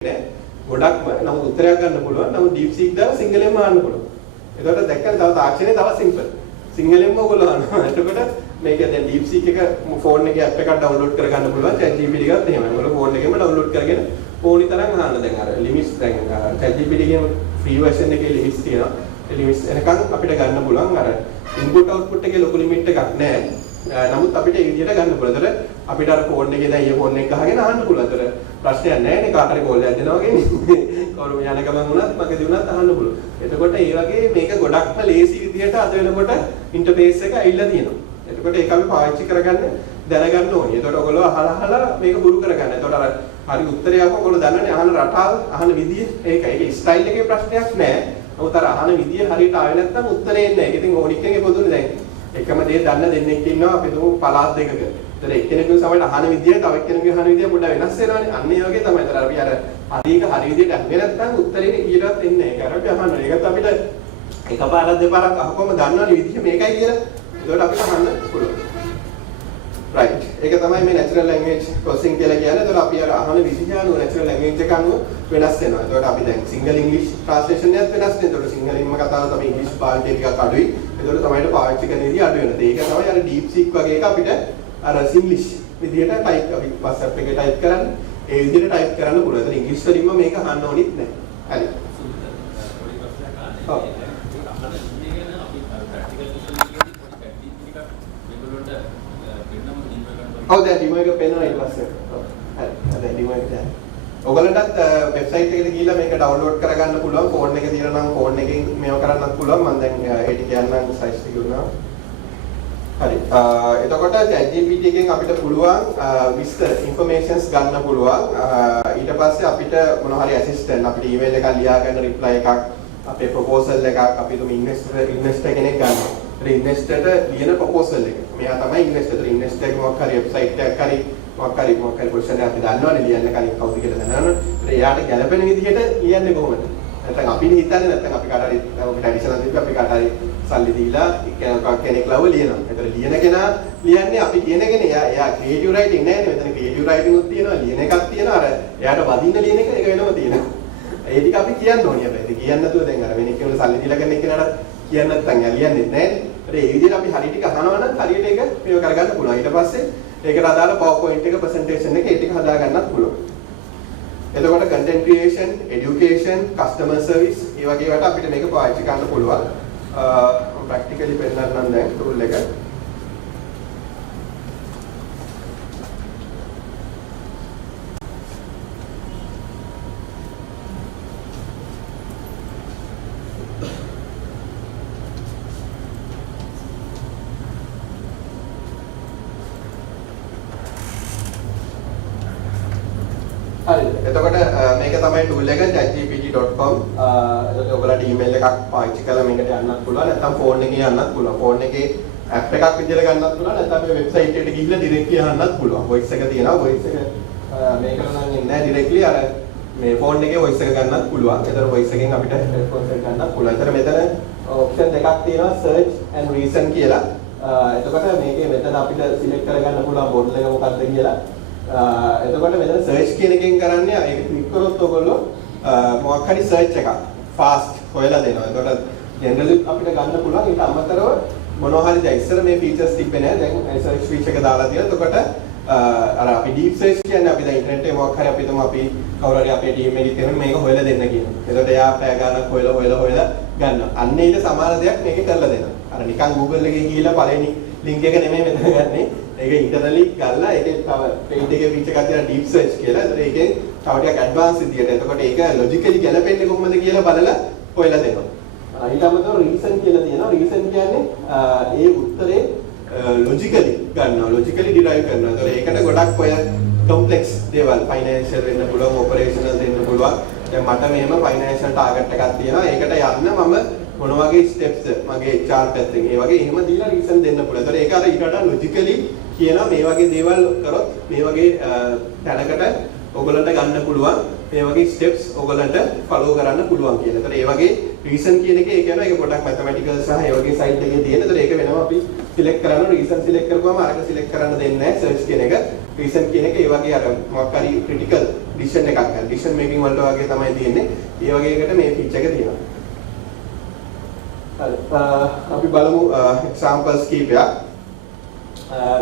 ගොඩක්ම නමුත් උත්තරයක් ගන්න පුළුවන්. නමුත් DeepSeek දාලා සිංහලෙන්ම අහන්න පුළුවන්. ඒකට දැක්කම තව තාක්ෂණය තව සිම්පල්. සිංහලෙන්ම ඔයගොල්ලෝ අහනවා. එතකොට මේක දැන් DeepSeek එක ෆෝන් එකේ ඇප් එකක් ඩවුන්ලෝඩ් කරගන්න පුළුවන්. ChatGPT එකත් එහෙමයි. ඔයගොල්ලෝ ෆෝන් එකේම ඩවුන්ලෝඩ් කරගෙන ඕනි තරම් අහන්න. දැන් අර ලිමිට්ස් දැන් ChatGPT එකේ ෆ්‍රී version එකේ ලිමිට්ස් තියෙනවා. ඒ ලිමිට්ස් එනකන් අපිට ගන්න පුළුවන්. අර ඉන්පුට් අවුට්පුට් එකේ ලොකු ලිමිට් එකක් නැහැ. නමුත් අපිට ඒ විදිහට ගන්න පුළුවන්. ඒතර අපිට අර ෆෝන් එකේ දැන් ඊයර්ෆෝන් එක ගහගෙන අහන්න පුළුවන්. ඒතර ප්‍රශ්නයක් නැහැ නේ කාටරි කෝල් එකක් දෙනවා වගේ. කවුරු යන ගමන් වුණත් මගදී වුණත් අහන්න පුළුවන්. එතකොට ඒ වගේ මේක ගොඩක්ම ලේසි විදිහට අද වෙනකොට ඉන්ටර්ෆේස් එක ඇවිල්ලා තියෙනවා. එතකොට ඒක අපි පාවිච්චි කරගන්න දැනගන්න ඕනේ. එතකොට ඔයගොල්ලෝ අහලා මේක හුරු කරගන්න. එතකොට අර හරි උත්තරයක් ඔයගොල්ලෝ දන්නනේ අහන රටාව අහන විදිය ඒකයි. ඒක ස්ටයිල් එකේ ප්‍රශ්නයක් නැහැ. නමුත් අර අහන විදිය හරියට ආවේ නැත්නම් උත්තරේ එන්නේ නැහැ. ඒක ඉතින් ඕනික් එකේ පොදුනේ දැන්. එකම දේ දන්න දෙන්නෙක් ඉන්නවා අපි දුමු පළාත් දෙකක. ඒතර එක්කෙනෙකුගේ සමහරවිට අහන විදිය තව එක්කෙනෙකුගේ අහන විදිය පොඩ්ඩක් වෙනස් වෙනවානේ. අන්න ඒ වගේ තමයි. ඒතර අපි අර හරියක හරි විදියට අහන්නේ නැත්නම් උත්තරේ ඊටවත් එන්නේ නැහැ. ඒක අර අපි අහනවා. ඒකත් අපිට එකපාරක් දෙපාරක් අහපුවම දන්නවනේ විදිය මේකයි කියලා. ඒකට අපිට අහන්න පුළුවන්. right. ඒක තමයි මේ natural language processing කියලා කියන්නේ. ඒතර අපි අර අහන විදිය අනුව natural language එක අනුව වෙනස් වෙනවා. ඒකට අපි දැන් single english translation එකත් වෙනස් වෙනවා. ඒතර සිංහලින්ම කතා කරලා තමයි english පාඩේ ටිකක් අඩුයි. ඒතර තමයි පාවිච්චි කරන විදිය අඩු වෙනවා. ඒක තමයි අර DeepSeek වගේ එක අපිට අර singlish විදියට ටයිප් අපි WhatsApp එකේ ටයිප් කරන්නේ. ඒ විදියට ටයිප් කරන්න පුළුවන්. ඒතර english වලින්ම මේක අහන්න ඕනෙත් නැහැ. හරි. ඔව්. ඔව් දැන් ඩිමෝ එක පේනවා ඊට පස්සේ. ඔව්. හරි. දැන් ඩිමෝ එක දැන්. ඔයගලන්ටත් වෙබ්සයිට් එකට ගිහිල්ලා මේක ඩවුන්ලෝඩ් කරගන්න පුළුවන්. ෆෝන් එකේ තියෙනවා නම් ෆෝන් එකෙන් මේව කරන්නත් පුළුවන්. මම දැන් ඒටි කියන්නම් සයිස් එක උනා. හරි. එතකොට ChatGPT එකෙන් අපිට පුළුවන් විස්තර ඉන්ෆර්මේෂන්ස් ගන්න පුළුවන්. ඊට පස්සේ අපිට මොන හරි ඇසිස්ටන්ට් අපිට ඊමේල් එකක් ලියා ගන්න රිප්ලයි එකක් අපේ ප්‍රොපෝසල් එකක් අපි තුමු ඉන්වෙස්ටර් කෙනෙක් ගන්නවා. ඒ ඉන්වෙස්ටර්ට ලියන ප්‍රොපෝසල් එක. මෙයා තමයි ඉන්වෙස්ටර්. ඉන්වෙස්ටර් එක මොකක් හරි වෙබ්සයිට් එකක් හරි මොකක් හරි පොසිෂන් එකක් අපි දන්නවනේ ලියන්න කලින් කවුද කියලා දන්නවනේ. ඒත් එයාට ගැළපෙන විදිහට ලියන්නේ කොහොමද? නැත්නම් අපිනේ හිතන්නේ නැත්නම් අපි කාට හරි අපිට ඇඩිෂනල් දෙයක් අපි කාට හරි සල්ලි දීලා කෙනෙක් ලව ලියනවා. ඒතර ලියන කෙනා ලියන්නේ අපි කියන කෙනේ එයා ක්‍රියේටිව් රයිටින් නෑනේ. මෙතන ක්‍රියේටිව් රයිටින් උත් තියෙනවා ලියන එකක් තියෙනවා. අර එයාට වදින්න ලියන එක වෙනම තියෙනවා. ඒ ටික අපි කියන්න ඕනේ. හැබැයි ඒක කියන්නේ නැතුව දැන් අර වෙන කෙනෙකුට සල්ලි දීලා ගන්න කෙනාට කියන්න නැත්නම් එයා ලියන්නේ නෑනේ. ඒ විදිහට අපි හරිය ටික අහනවා නම් හරියට ඒක මේව කරගන්න පුළුවන්. ඊට පස්සේ ඒකට අදාළ PowerPoint එක presentation එක ඒ ටික හදා ගන්නත් පුළුවන්. එතකොට content creation, education, customer service මේ වගේ ඒවාට අපිට මේක පාවිච්චි කරන්න පුළුවන්. practically පෙන්නන්නම් දැන් tool එක. හරි. එතකොට මේක තමයි tool එක chatgpt.com. එතකොට ඔයගොල්ලන්ට email එකක් පාවිච්චි කරලා මේකට යන්නත් පුළුවන්. නැත්නම් phone එකේ යන්නත් පුළුවන්. phone එකේ app එකක් විදිහට ගන්නත් පුළුවන්. නැත්නම් මේ website එකට ගිහිල්ලා directly අහන්නත් පුළුවන්. voice එක තියෙනවා. voice එක මේකට නම් එන්නේ නැහැ directly අර මේ phone එකේ voice එක ගන්නත් පුළුවන්. ඒතර voice එකෙන් අපිට response එක ගන්නත් පුළුවන්. ඒතර මෙතන option දෙකක් තියෙනවා search and reason කියලා. එතකොට මේකේ මෙතන අපිට select කරගන්න පුළුවන් model එක මොකක්ද කියලා. එතකොට මෙතන search කියන එකෙන් කරන්නේ ඒක ක්ලික් කරොත් ඔයගොල්ලෝ මොකක් හරි search එකක් fast හොයලා දෙනවා. එතකොට generally අපිට ගන්න පුළුවන් ඊට අමතරව මොනවා හරි දැන් ඉස්සර මේ features තිබ්බේ නැහැ. දැන් search feature එක දාලා තියෙනවා. එතකොට අර අපි deep search කියන්නේ අපි දැන් ඉන්ටර්නෙට් එකේ මොකක් හරි අපි තුමු අපි කවුරු හරි අපේ team එකේ කෙනෙක් මේක හොයලා දෙන්න කියනවා. එතකොට එයා පැය ගානක් හොයලා ගන්නවා. අන්න ඊට සමාන දෙයක් මේකේ කරලා දෙනවා. අර නිකන් Google එකේ ගිහිල්ලා පළවෙනි link එක නෙමෙයි මෙතන ගන්නෙ. ඒක ඉන්ටර්නලි ගල්ලා ඒකේ තව page එකේ feature එකක් තියෙනවා deep search කියලා. ඒතර ඒකෙන් තව ටිකක් advance විදියට. එතකොට ඒක logically ගැලපෙන්නේ කොහොමද කියලා බලලා හොයලා දෙනවා. ඊට අමතරව reason කියලා තියෙනවා. reason කියන්නේ ඒ උත්තරේ logically ගන්නවා. logically derive කරනවා. ඒතර ඒකට ගොඩක් ඔය complex දේවල් financial වෙන්න පුළුවන්, operational වෙන්න පුළුවන්. දැන් මට මෙහෙම financial target එකක් තියෙනවා. ඒකට යන්න මම මොන වගේ steps මගේ HR පැත්තෙන් ඒ වගේ එහෙම දීලා reason දෙන්න පුළුවන්. ඒතර ඒක අර ඊට වඩා logically කියනවා මේ වගේ දේවල් කරොත් මේ වගේ තැනකට ඔයගලන්ට ගන්න පුළුවන්. මේ වගේ steps ඔයගලන්ට follow කරන්න පුළුවන් කියලා. ඒතර ඒ වගේ reason කියන එක ඒ කියනවා ඒක පොඩක් mathematical සහ ඒ වගේ side එකේ තියෙන. ඒතර ඒක වෙනවා අපි සිලෙක්ට් කරන්න රීසන් සිලෙක්ට් කරපුවම අරක සිලෙක්ට් කරන්න දෙන්නේ නැහැ සර්ච් කියන එක. රීසන් කියන එක ඒ වගේ අර මොකක් හරි ක්‍රිටිකල් ඩිසිෂන් එකක් ගන්න. ඩිසිෂන් මේකින් වලට වගේ තමයි තියෙන්නේ. ඒ වගේ එකට මේ ෆීචර් එක තියෙනවා. හරි. අපි බලමු එක්සැම්පල්ස් කීපයක්.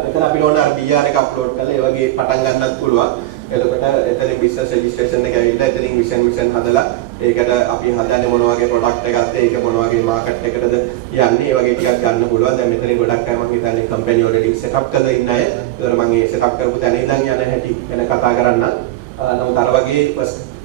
මෙතන අපි ඕන අර BR එක අප්ලෝඩ් කරලා ඒ වගේ පටන් ගන්නත් පුළුවන්. එතකොට එතනින් බිස්නස් රෙජිස්ට්‍රේෂන් එක ඇවිල්ලා එතනින් විෂන් හදලා ඒකට අපි හදන්නේ මොන වගේ ප්‍රොඩක්ට් එකක්ද ඒක මොන වගේ මාකට් එකකටද යන්නේ ඒ වගේ ටිකක් ගන්න පුළුවන්. දැන් මෙතනින් ගොඩක් අය මම හිතන්නේ කම්පැනි ඔල්රෙඩි සෙටප් කරලා ඉන්න අය. ඒතර මම මේ සෙටප් කරපු තැන ඉඳන් යන හැටි ගැන කතා කරන්න. නමුත් අර වගේ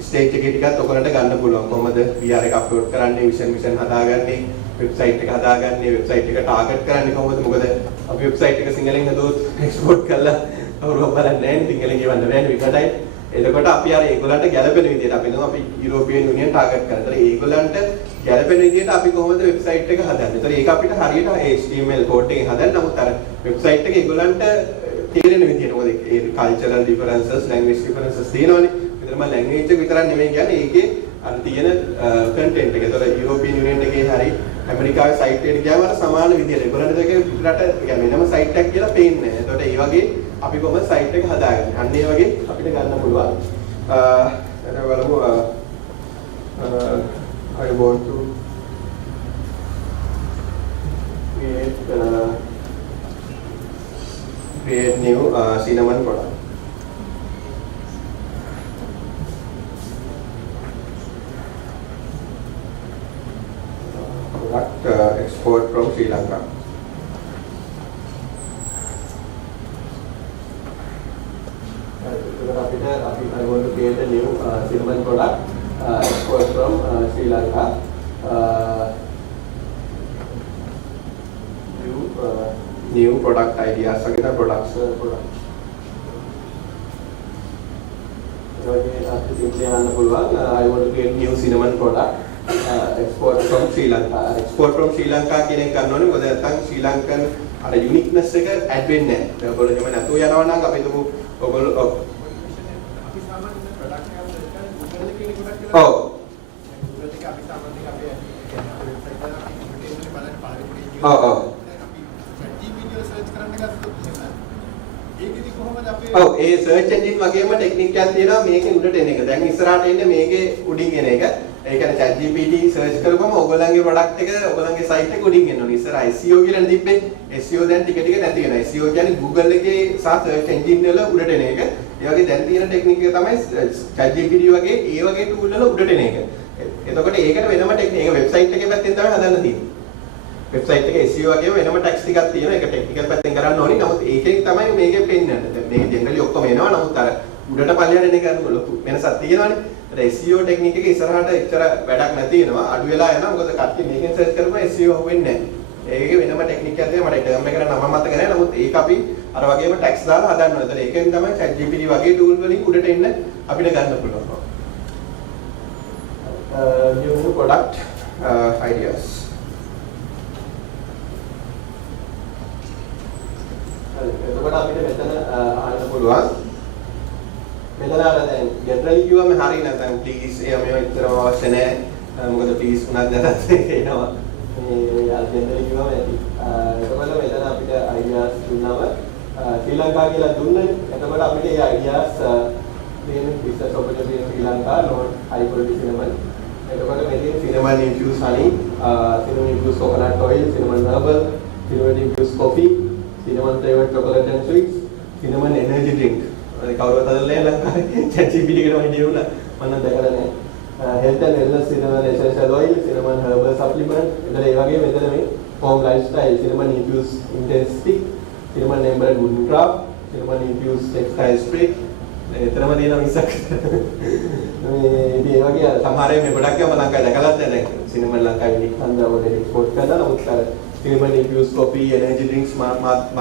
ස්ටේජ් එකේ ටිකක් ඔයගලන්ට ගන්න පුළුවන්. කොහොමද PR එක අප්ලෝඩ් කරන්නේ, විෂන් හදාගන්නේ, වෙබ්සයිට් එක හදාගන්නේ, වෙබ්සයිට් එක ටාගට් කරන්නේ කොහොමද? මොකද අපි වෙබ්සයිට් එක සිංහලෙන් හදුවොත් එක්ස්පෝර්ට් කරලා කවුරුත් බලන්නේ නැහැ. සිංහලෙන් කියවන්න බෑනේ විකටයි. එතකොට අපි අර ඒගොල්ලන්ට ගැළපෙන විදිහට අපි නෝ අපි යුරෝපියන් යුනියන් ටාගට් කරනවා. ඒගොල්ලන්ට ගැළපෙන විදිහට අපි කොහොමද වෙබ්සයිට් එක හදන්නේ? ඒතර ඒක අපිට හරියට HTML කෝඩ් එකෙන් හදන්න. නමුත් අර වෙබ්සයිට් එක ඒගොල්ලන්ට තේරෙන විදිහට මොකද ඒ කල්චරල් ඩිෆරන්සස්, ලැන්ග්වේජ් ඩිෆරන්සස් තියෙනවනේ. ඒතර මම ලැන්ග්වේජ් එක විතරක් නෙමෙයි කියන්නේ ඒකේ අර තියෙන කන්ටෙන්ට් එක. ඒතර යුරෝපියන් යුනියන් එකේ හරි ඇමරිකාවේ සයිට් එකට ගියාම අර සමාන විදිහට ඒගොල්ලන්ට දෙක රට කියන්නේ වෙනම සයිට් එකක් කියලා පේන්නේ නැහැ. ඒතකොට ඒ වගේ අපි කොහොමද සයිට් එක හදාගන්නේ? අන්න ඒ වගේ අපිට ගන්න පුළුවන්. බලමු I want to create new cinnamon product. Export from Sri Lanka. I want to create a new cinnamon product, export from Sri Lanka. New product ideas. Again, products. Simply I want to create new cinnamon product. Export from Sri Lanka. Export from Sri Lanka කියන එක ගන්නෝනේ මොකද නැත්නම් ශ්‍රී Lankan අර uniqueness එක add වෙන්නේ නැහැ. ඔයගොල්ලෝ එහෙම නැතුව යනවා නම් අපි හිතමු ඔයගොල්ලෝ අපි සාමාන්‍ය ප්‍රොඩක්ට් එකක් ගන්න Google එකේ ප්‍රොඩක්ට් එක ඔව් Google එකේ අපි සාමාන්‍යයෙන් අපේ වෙබ්සයිට් එක අපි බලන්න පාරේ ඔව් ඔව් අපි GPT සර්ච් කරන්න ගත්තොත් ඒකෙදි කොහොමද අපි ඔව් ඒ සර්ච් එන්ජින් වගේම ටෙක්නික් එකක් තියෙනවා මේකේ උඩට එන එක. දැන් ඉස්සරහට එන්නේ මේකේ උඩින් එන එක. ඒ කියන්නේ ChatGPT සර්ච් කරපුවම ඔයගොල්ලන්ගේ ප්‍රොඩක්ට් එක ඔයගොල්ලන්ගේ සයිට් එක උඩින් එනවා. ඉස්සර SEO කියලා තිබ්බේ. SEO දැන් ටික ටික නැති වෙනවා. SEO කියන්නේ Google එකේ සහ සර්ච් එන්ජින් වල උඩට එන එක. ඒ වගේ දැන් තියෙන ටෙක්නික් එක තමයි ChatGPT වගේ ඒ වගේ ටූල් වල උඩට එන එක. එතකොට ඒකට වෙනම ටෙක්නික් එක වෙබ්සයිට් එකේ පැත්තෙන් තමයි හදන්න තියෙන්නේ. වෙබ්සයිට් එකේ SEO වගේම වෙනම ටැක්ස් ටිකක් තියෙනවා. ඒක ටෙක්නිකල් පැත්තෙන් කරන්න ඕනේ. නමුත් ඒකෙන් තමයි මේකෙන් පෙන්නන්නේ. දැන් මේක ජෙනරලි ඔක්කොම එනවා. නමුත් අර උඩට පල්ලයට එන එක ලොකු වෙනසක් තියෙනවානේ. SEO ටෙක්නික් එක ඉස්සරහට එච්චර වැඩක් නැති වෙනවා අඩු වෙලා යනවා මොකද කට්ටිය මේකෙන් සර්ච් කරපුවා SEO හොවෙන්නේ නැහැ. ඒකේ වෙනම ටෙක්නික් එකක් තියෙනවා මට ටර්ම් එකට නම මතක නැහැ. නමුත් ඒක අපි අර වගේම ටැක්ස් දාලා හදන්න ඕනේ. ඒකෙන් තමයි ChatGPT වගේ ටූල් වලින් උඩට එන්න අපිට ගන්න පුළුවන්. New product ideas. හරි එතකොට අපිට මෙතන අහන්න පුළුවන් මෙතන අර දැන් ජෙනරලි කිව්වම හරිය නැත්නම් ප්ලීස් මේව විතරම අවශ්‍ය නැහැ. මොකද ප්ලීස් උනත් නැතත් එනවා. මේ ජෙනරලි කිව්වම ඇති. එතකොට මෙතන අපිට අයිඩියාස් දුන්නම ශ්‍රී ලංකා කියලා දුන්නේ. එතකොට අපිට මේ අයිඩියාස් දෙන බිස්නස් ඔපර්චුනිටි ශ්‍රී ලංකා ලෝන් හයි ක්වොලිටි සිනමන්. එතකොට මෙතන cinnamon infuse honey, cinnamon infuse coconut oil, cinnamon herbal, cinnamon infuse coffee, cinnamon flavoured chocolate and sweets, cinnamon energy drink. කවුරුත් හදලා ලංකාවේ ChatGPT එකට මම කියුණා මම දැකලා නැහැ. health and wellness cinnamon essential oil, cinnamon herbal supplement. එතන ඒ වගේ මෙතන මේ home lifestyle cinnamon infused intense stick, cinnamon emerald wooden craft, cinnamon infused textile spray. එතරම් දෙනවා මිසක් මේ ඉතින් ඒ වගේ සමහර අය මේ ගොඩක් ඒවා ලංකාවේ දැකලාත් නැහැ. cinnamon ලංකාවේ නිකන්දා වල එක්ස්පෝර්ට් කරනවා. නමුත් අර cinnamon infused coffee, energy drinks මම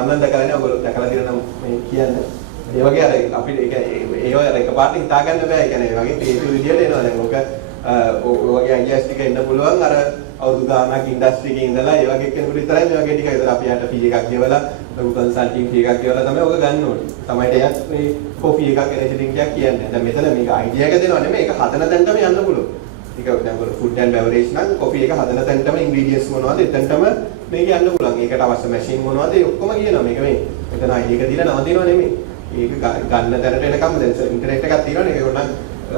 නම් දැකලා නැහැ. ඔයගොල්ලෝ දැකලා තියෙනවා නම් මේ කියන්නේ ඒ වගේ අර අපිට ඒ කියන්නේ ඒව අර එකපාරට හිතා ගන්න බෑ. ඒ කියන්නේ ඒ වගේ ක්‍රියේටිව් විදියට එනවා. දැන් ඔක ඔය වගේ අයිඩියාස් ටික එන්න පුළුවන්. අර අවුරුදු ගාණක් ඉන්ඩස්ට්‍රි එකේ ඉඳලා ඒ වගේ කෙනෙකුට විතරයි මේ වගේ ටික විතර අපි යට ෆී එකක් ගෙවලා ලොකු කන්සල්ටිං ෆී එකක් ගෙවලා තමයි ඔක ගන්න ඕනේ. තමයි එයත් මේ කොෆි එකක් එනර්ජි ඩ්‍රින්ක් එකක් කියන්නේ. දැන් මෙතන මේක අයිඩියා එක දෙනවා නෙමෙයි. ඒක හදන තැනටම යන්න පුළුවන්. ඒක දැන් ඔය ෆුඩ් ඇන්ඩ් බෙවරේජ් නම් කොෆි එක හදන තැනටම ඉන්ග්‍රීඩියන්ට්ස් මොනවද එතනටම මේක යන්න පුළුවන්. ඒකට අවශ්‍ය මැෂින් මොනවද ඒ ඔක්කොම කියනවා. මේක මේ මෙතන ඒක දීලා නවතිනව නෙමෙයි. ඒක ගන්න තැනට එනකම් දැන් ඉන්ටර්නෙට් එකක් තියෙනවනේ. ඒක උනන්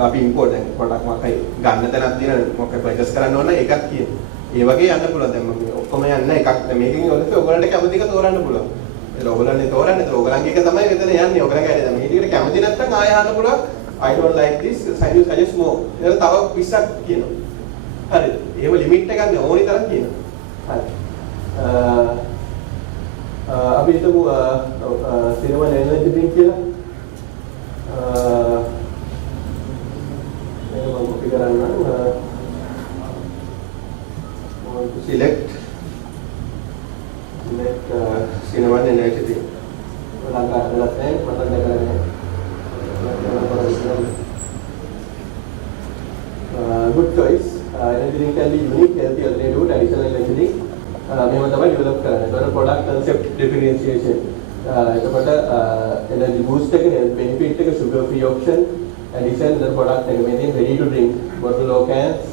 අපි ඉම්පෝට් දැන් ප්‍රොඩක්ට් මොකක් හරි ගන්න තැනක් තියෙනවා. මොකක් පර්චේස් කරන්න ඕන නම් ඒකක් කියනවා. ඒ වගේ යන්න පුළුවන්. දැන් මම ඔක්කොම යන්න එකක් මේකකින් ඔලුත් ඔයගලන්ට කැමති එක තෝරන්න පුළුවන්. ඒක ඔයගලන්නේ තෝරන්නේ. ඒක ඔයගලන්ගේ එක තමයි මෙතන යන්නේ. ඔයගලන්ගේ ඇයි දැන් මේ ටිකට කැමති නැත්නම් ආයෙ අහන්න පුළුවන්. I don't like this. Can you suggest more? ඒක තව 20ක් කියනවා. හරිද? ඒව ලිමිට් එකක් නේ ඕනි තරම් කියනවා. හරි. අපි හිතමු සිනමා එනර්ජි ඩ්‍රින්ක් කියලා. මේක මම කොපි කරන්නම්. select cinema energy drink. Langkah beratnya mata dagangannya. Good choice. Energy drink can be unique, healthy alternative, traditional energy drink. Memang dapat develop කරන්න. ඒතකොට product concept differentiation. එතකොට energy boost එක, health benefit එක, sugar free option, addition the product එක මේ ready to drink, bottle or cans,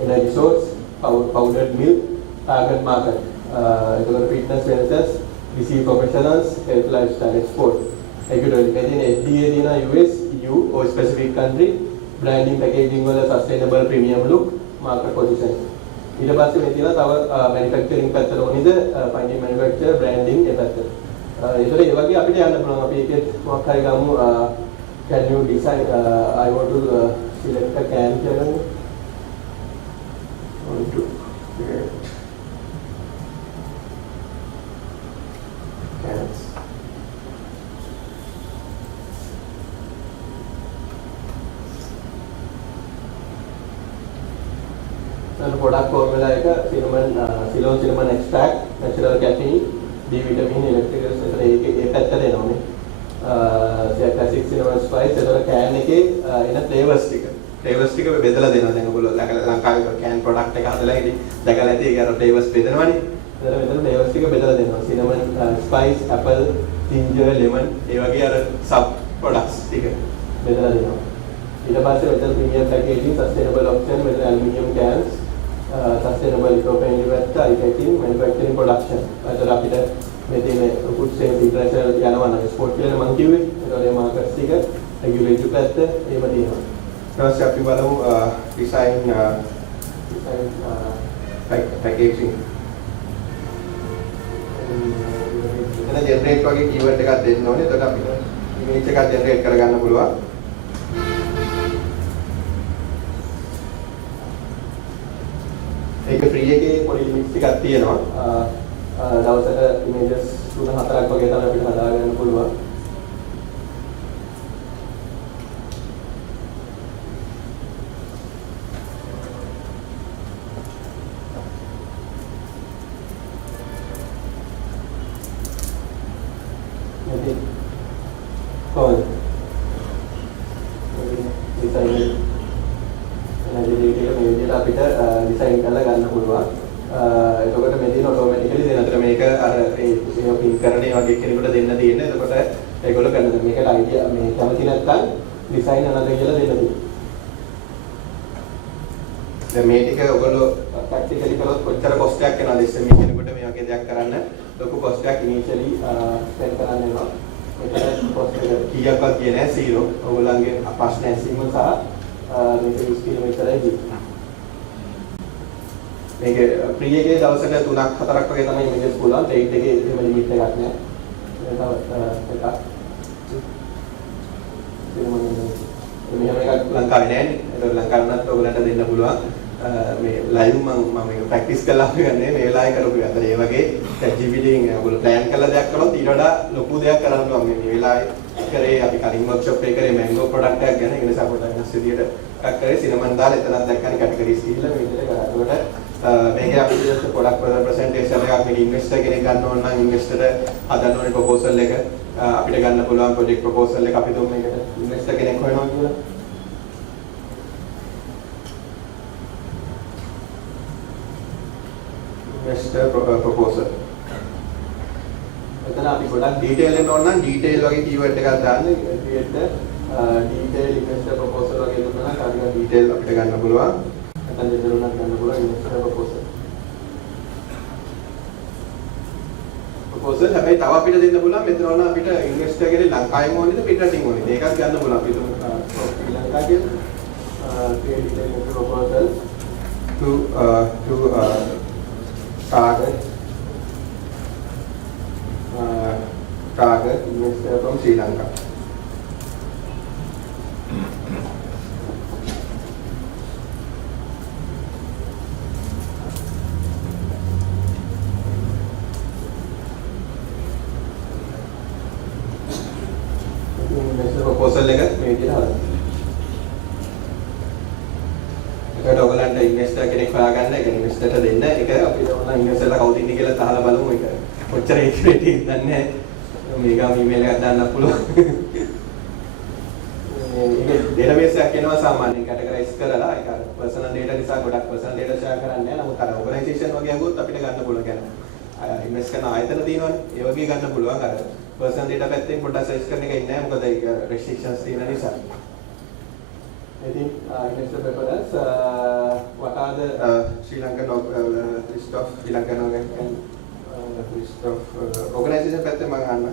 energy source, powdered milk, target market. Economic fitness ventures, DC professionals, health lifestyle export. Equity within FDA in US, EU or specific country, branding packaging වල sustainable premium look, market position. ඊට පස්සේ මේ තියෙනවා තව manufacturing පැත්තට ඕනිද finding manufacturer branding ඒ පැත්ත. ඒතර ඒ වගේ අපිට යන්න පුළුවන්. අපි ඒකෙත් මොකක් හරි ගමු can you design I want to select a can කියලා. want to create cans. Product formula එක Ceylon cinnamon extract, natural caffeine, D vitamin, electricals ඒකේ ඒ පැත්තට එනවානේ. classic cinnamon spice ඒතර can එකේ එන flavors ටික. flavors ටික බෙදලා දෙනවා. දැන් ඔයගොල්ලෝ ලංකාවේ can product එක හදලා ඉතින් දැකලා ඇති ඒක අර flavors බෙදනවනේ. ඒතර මෙතන flavors ටික බෙදලා දෙනවා. cinnamon, spice, apple, ginger, lemon ඒ වගේ අර sub products ටික බෙදලා දෙනවා. ඊට පස්සේ මෙතන premium packaging, sustainable option, මෙතන aluminium cans, sustainable eco-friendly method, eye-catching, manufacturing production. ඒතර අපිට මේ තියෙන food safety international යනවා නම් export කියලා මම කිව්වේ. ඒතකොට මේ markets ටික regulatory පැත්ත එහෙම තියෙනවා. ඊට පස්සේ අපි බලමු design packaging. එතන generate වගේ keyword එකක් දෙන්න ඕනේ. එතකොට අපිට image එකක් generate කරගන්න පුළුවන්. ඒක free එකේ පොඩි limits ටිකක් තියෙනවා. දවසට images 3-4ක් වගේ තමයි අපිට හදාගන්න පුළුවන්. jadi කොහොමද? design මේ විදිහට අපිට ඩිසයින් කරලා ගන්න පුළුවන්. එතකොට මෙතන ඔටෝමැටිකලි දෙන අතර මේක අර ඒ පින් කරන්නේ වගේ කෙනෙකුට දෙන්න තියෙන්නේ. එතකොට ඒගොල්ලෝ කරන මේකට අයිඩියා මේ කැමති නැත්නම් ඩිසයින් අනද කියලා දෙන්න තියෙනවා. දැන් මේ ටික ඔයගොල්ලෝ ප්‍රැක්ටිකලි කරොත් කොච්චර කොස්ට් එකක් එනවද ඉස්සෙල්ලා කෙනෙකුට මේ වගේ දෙයක් කරන්න ලොකු කොස්ට් එකක් ඉනිෂියලි ස්පෙන්ඩ් කරන්න වෙනවා. ඒකට කොස්ට් එක කීයක්වත් කියන්නේ නැහැ 0. ඔයගොල්ලන්ගේ ප්‍රශ්න ඇසීම සහ මේක යූස් කිරීම විතරයි. මේක free එකේ දවසට 3-4ක් වගේ තමයි ඉමේජස් පුළුවන්. paid එකේ එහෙම limit එකක් නැහැ. ඒක තව එකක්. මෙහෙම එකක් ලංකාවේ නැහැ. ඒක ලංකාවේ නැත්නම් ඔයගලන්ට දෙන්න පුළුවන්. මේ live මම මේක practice කරලා ගන්නේ මේ වෙලාවේ කරපු එක. ඒ වගේ ChatGPT එකෙන් ඔයගොල්ලෝ plan කරලා දෙයක් කරොත් ඊට වඩා ලොකු දෙයක් කරන්න පුළුවන්. මේ වෙලාවේ කරේ අපි කලින් workshop එක කරේ mango product එකක් ගැන. ඒ නිසා පොඩ්ඩක් වෙනස් විදියට එකක් කරේ cinnamon දාලා එතනක් දැක්කනේ categories කියලා මේ විදිහට කරා. ඒකට මේකේ අපි just product presentation එකක් මේක investor කෙනෙක් ගන්න ඕන නම් investor හදන්න ඕනේ proposal එක අපිට ගන්න පුළුවන් project proposal එක අපි දුන්න මේකට investor කෙනෙක් හොයනවා කියලා. investor proposal. එතන අපි ගොඩක් detail එක ඕන නම් detail වගේ keyword එකක් දාන්න create detail investor proposal වගේ දුන්නා නම් කාටික detail අපිට ගන්න පුළුවන්. නැත්නම් දෙදරුණක් ගන්න පුළුවන් ඉන්වෙස්ටර් ප්‍රොපෝසල්. ප්‍රොපෝසල් හැබැයි තව අපිට දෙන්න පුළුවන් මෙතන ඕන අපිට ඉන්වෙස්ටර් කෙනෙක් ලංකාවෙම ඕනේද පිටරටින් ඕනේද? ඒකත් ගන්න පුළුවන් අපිට ශ්‍රී ලංකා කියලා. create a proposal to target investor from Sri Lanka. proposal එක මේ විදිහට හදන්න. ඒකට ඔයගලන්ට ඉන්වෙස්ටර් කෙනෙක් හොයාගන්න, ඒක ඉන්වෙස්ටර්ට දෙන්න. ඒක අපි ඔයගොල්ලෝ ඉන්වෙස්ටර්ලා කවුද ඉන්නේ කියලා අහලා බලමු. ඒක කොච්චර ඒකියුරේටි දන්නේ නැහැ. මේක ඊමේල් එකක් දාන්නත් පුළුවන්. මේක ඩේටාබේස් එකක් එනවා සාමාන්‍යයෙන් කැටගරයිස් කරලා. ඒක පර්සනල් ඩේටා නිසා ගොඩක් පර්සනල් ඩේටා ෂෙයා කරන්නේ නැහැ. නමුත් අර ඕගනයිසේෂන් වගේ ආවොත් අපිට ගන්න පුළුවන්. කියන්නේ ඉන්වෙස්ට් කරන ආයතන තියෙනවනේ. ඒ වගේ ගන්න පුළුවන්. අර personal data පැත්තෙන් පොඩ්ඩක් සර්ච් කරන එක ඉන්නේ නැහැ මොකද ඒක restrictions තියෙන නිසා. ඉතින් investor preference what are the Sri Lankan list of Sri Lankan list of organization පැත්තෙන් මම අහන්න.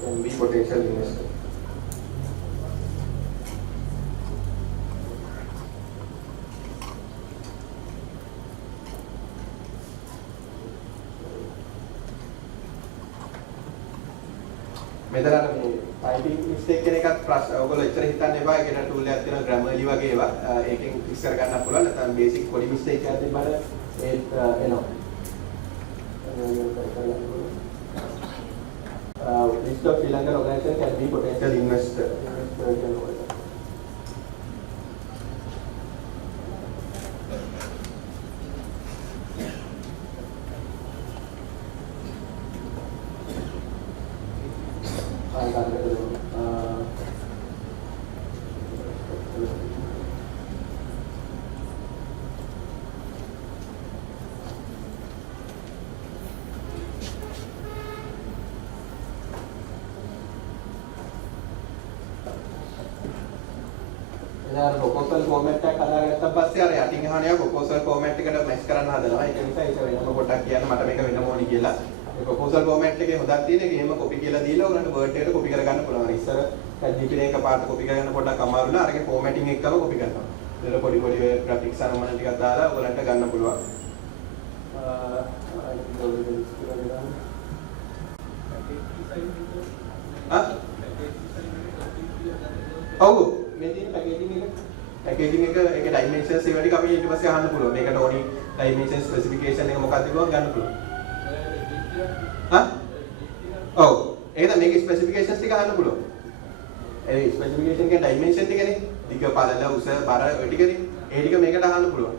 can be potential investor. මෙතන මේ ටයිපින් මිස්ටේක් කෙන එකත් ප්‍රශ්න ඔයගොල්ලෝ එච්චර හිතන්න එපා. ඒකට ටූල් එකක් තියෙනවා Grammarly වගේ ඒවා. ඒකෙන් ෆික්ස් කර ගන්න පුළුවන්. නැත්නම් බේසික් පොඩි මිස්ටේක් එකක් තිබ්බම ඒත් එනවා. list of Sri Lankan organization can be potential investor. proposal format එකක් හදාගත්තා පස්සේ අර යටින් අහන යා proposal format එකට මැච් කරන්න හදනවා. ඒක නිසා ඒක වෙනම පොඩ්ඩක් කියන්න මට මේක වෙනම ඕනි කියලා. මේ proposal format එකේ හොදක් තියෙන එක එහෙම copy කියලා දීලා ඔයගලන්ට word එකට copy කරගන්න පුළුවන්. ඉස්සර ChatGPT එක පාට copy කරගන්න පොඩ්ඩක් අමාරු නා. අරගේ formatting එක්කම copy කරනවා. ඒතර පොඩි පොඩි graphics අරමුණ ටිකක් දාලා ඔයගලන්ට ගන්න පුළුවන්. ඔව් මේ තියෙන පැකේජින් එක ඒකේ dimensions ඒවා ටික අපි ඊට පස්සේ අහන්න පුළුවන්. මේකට ඕනි dimension specification එක මොකක්ද කියලා ගන්න පුළුවන්. ඔව් ඒක තමයි මේකේ specifications ටික අහන්න පුළුවන්. ඒ specification එකේ dimension ටිකනේ. දිග පළල උස බර ඔය ටිකනේ. ඒ ටික මේකට අහන්න පුළුවන්.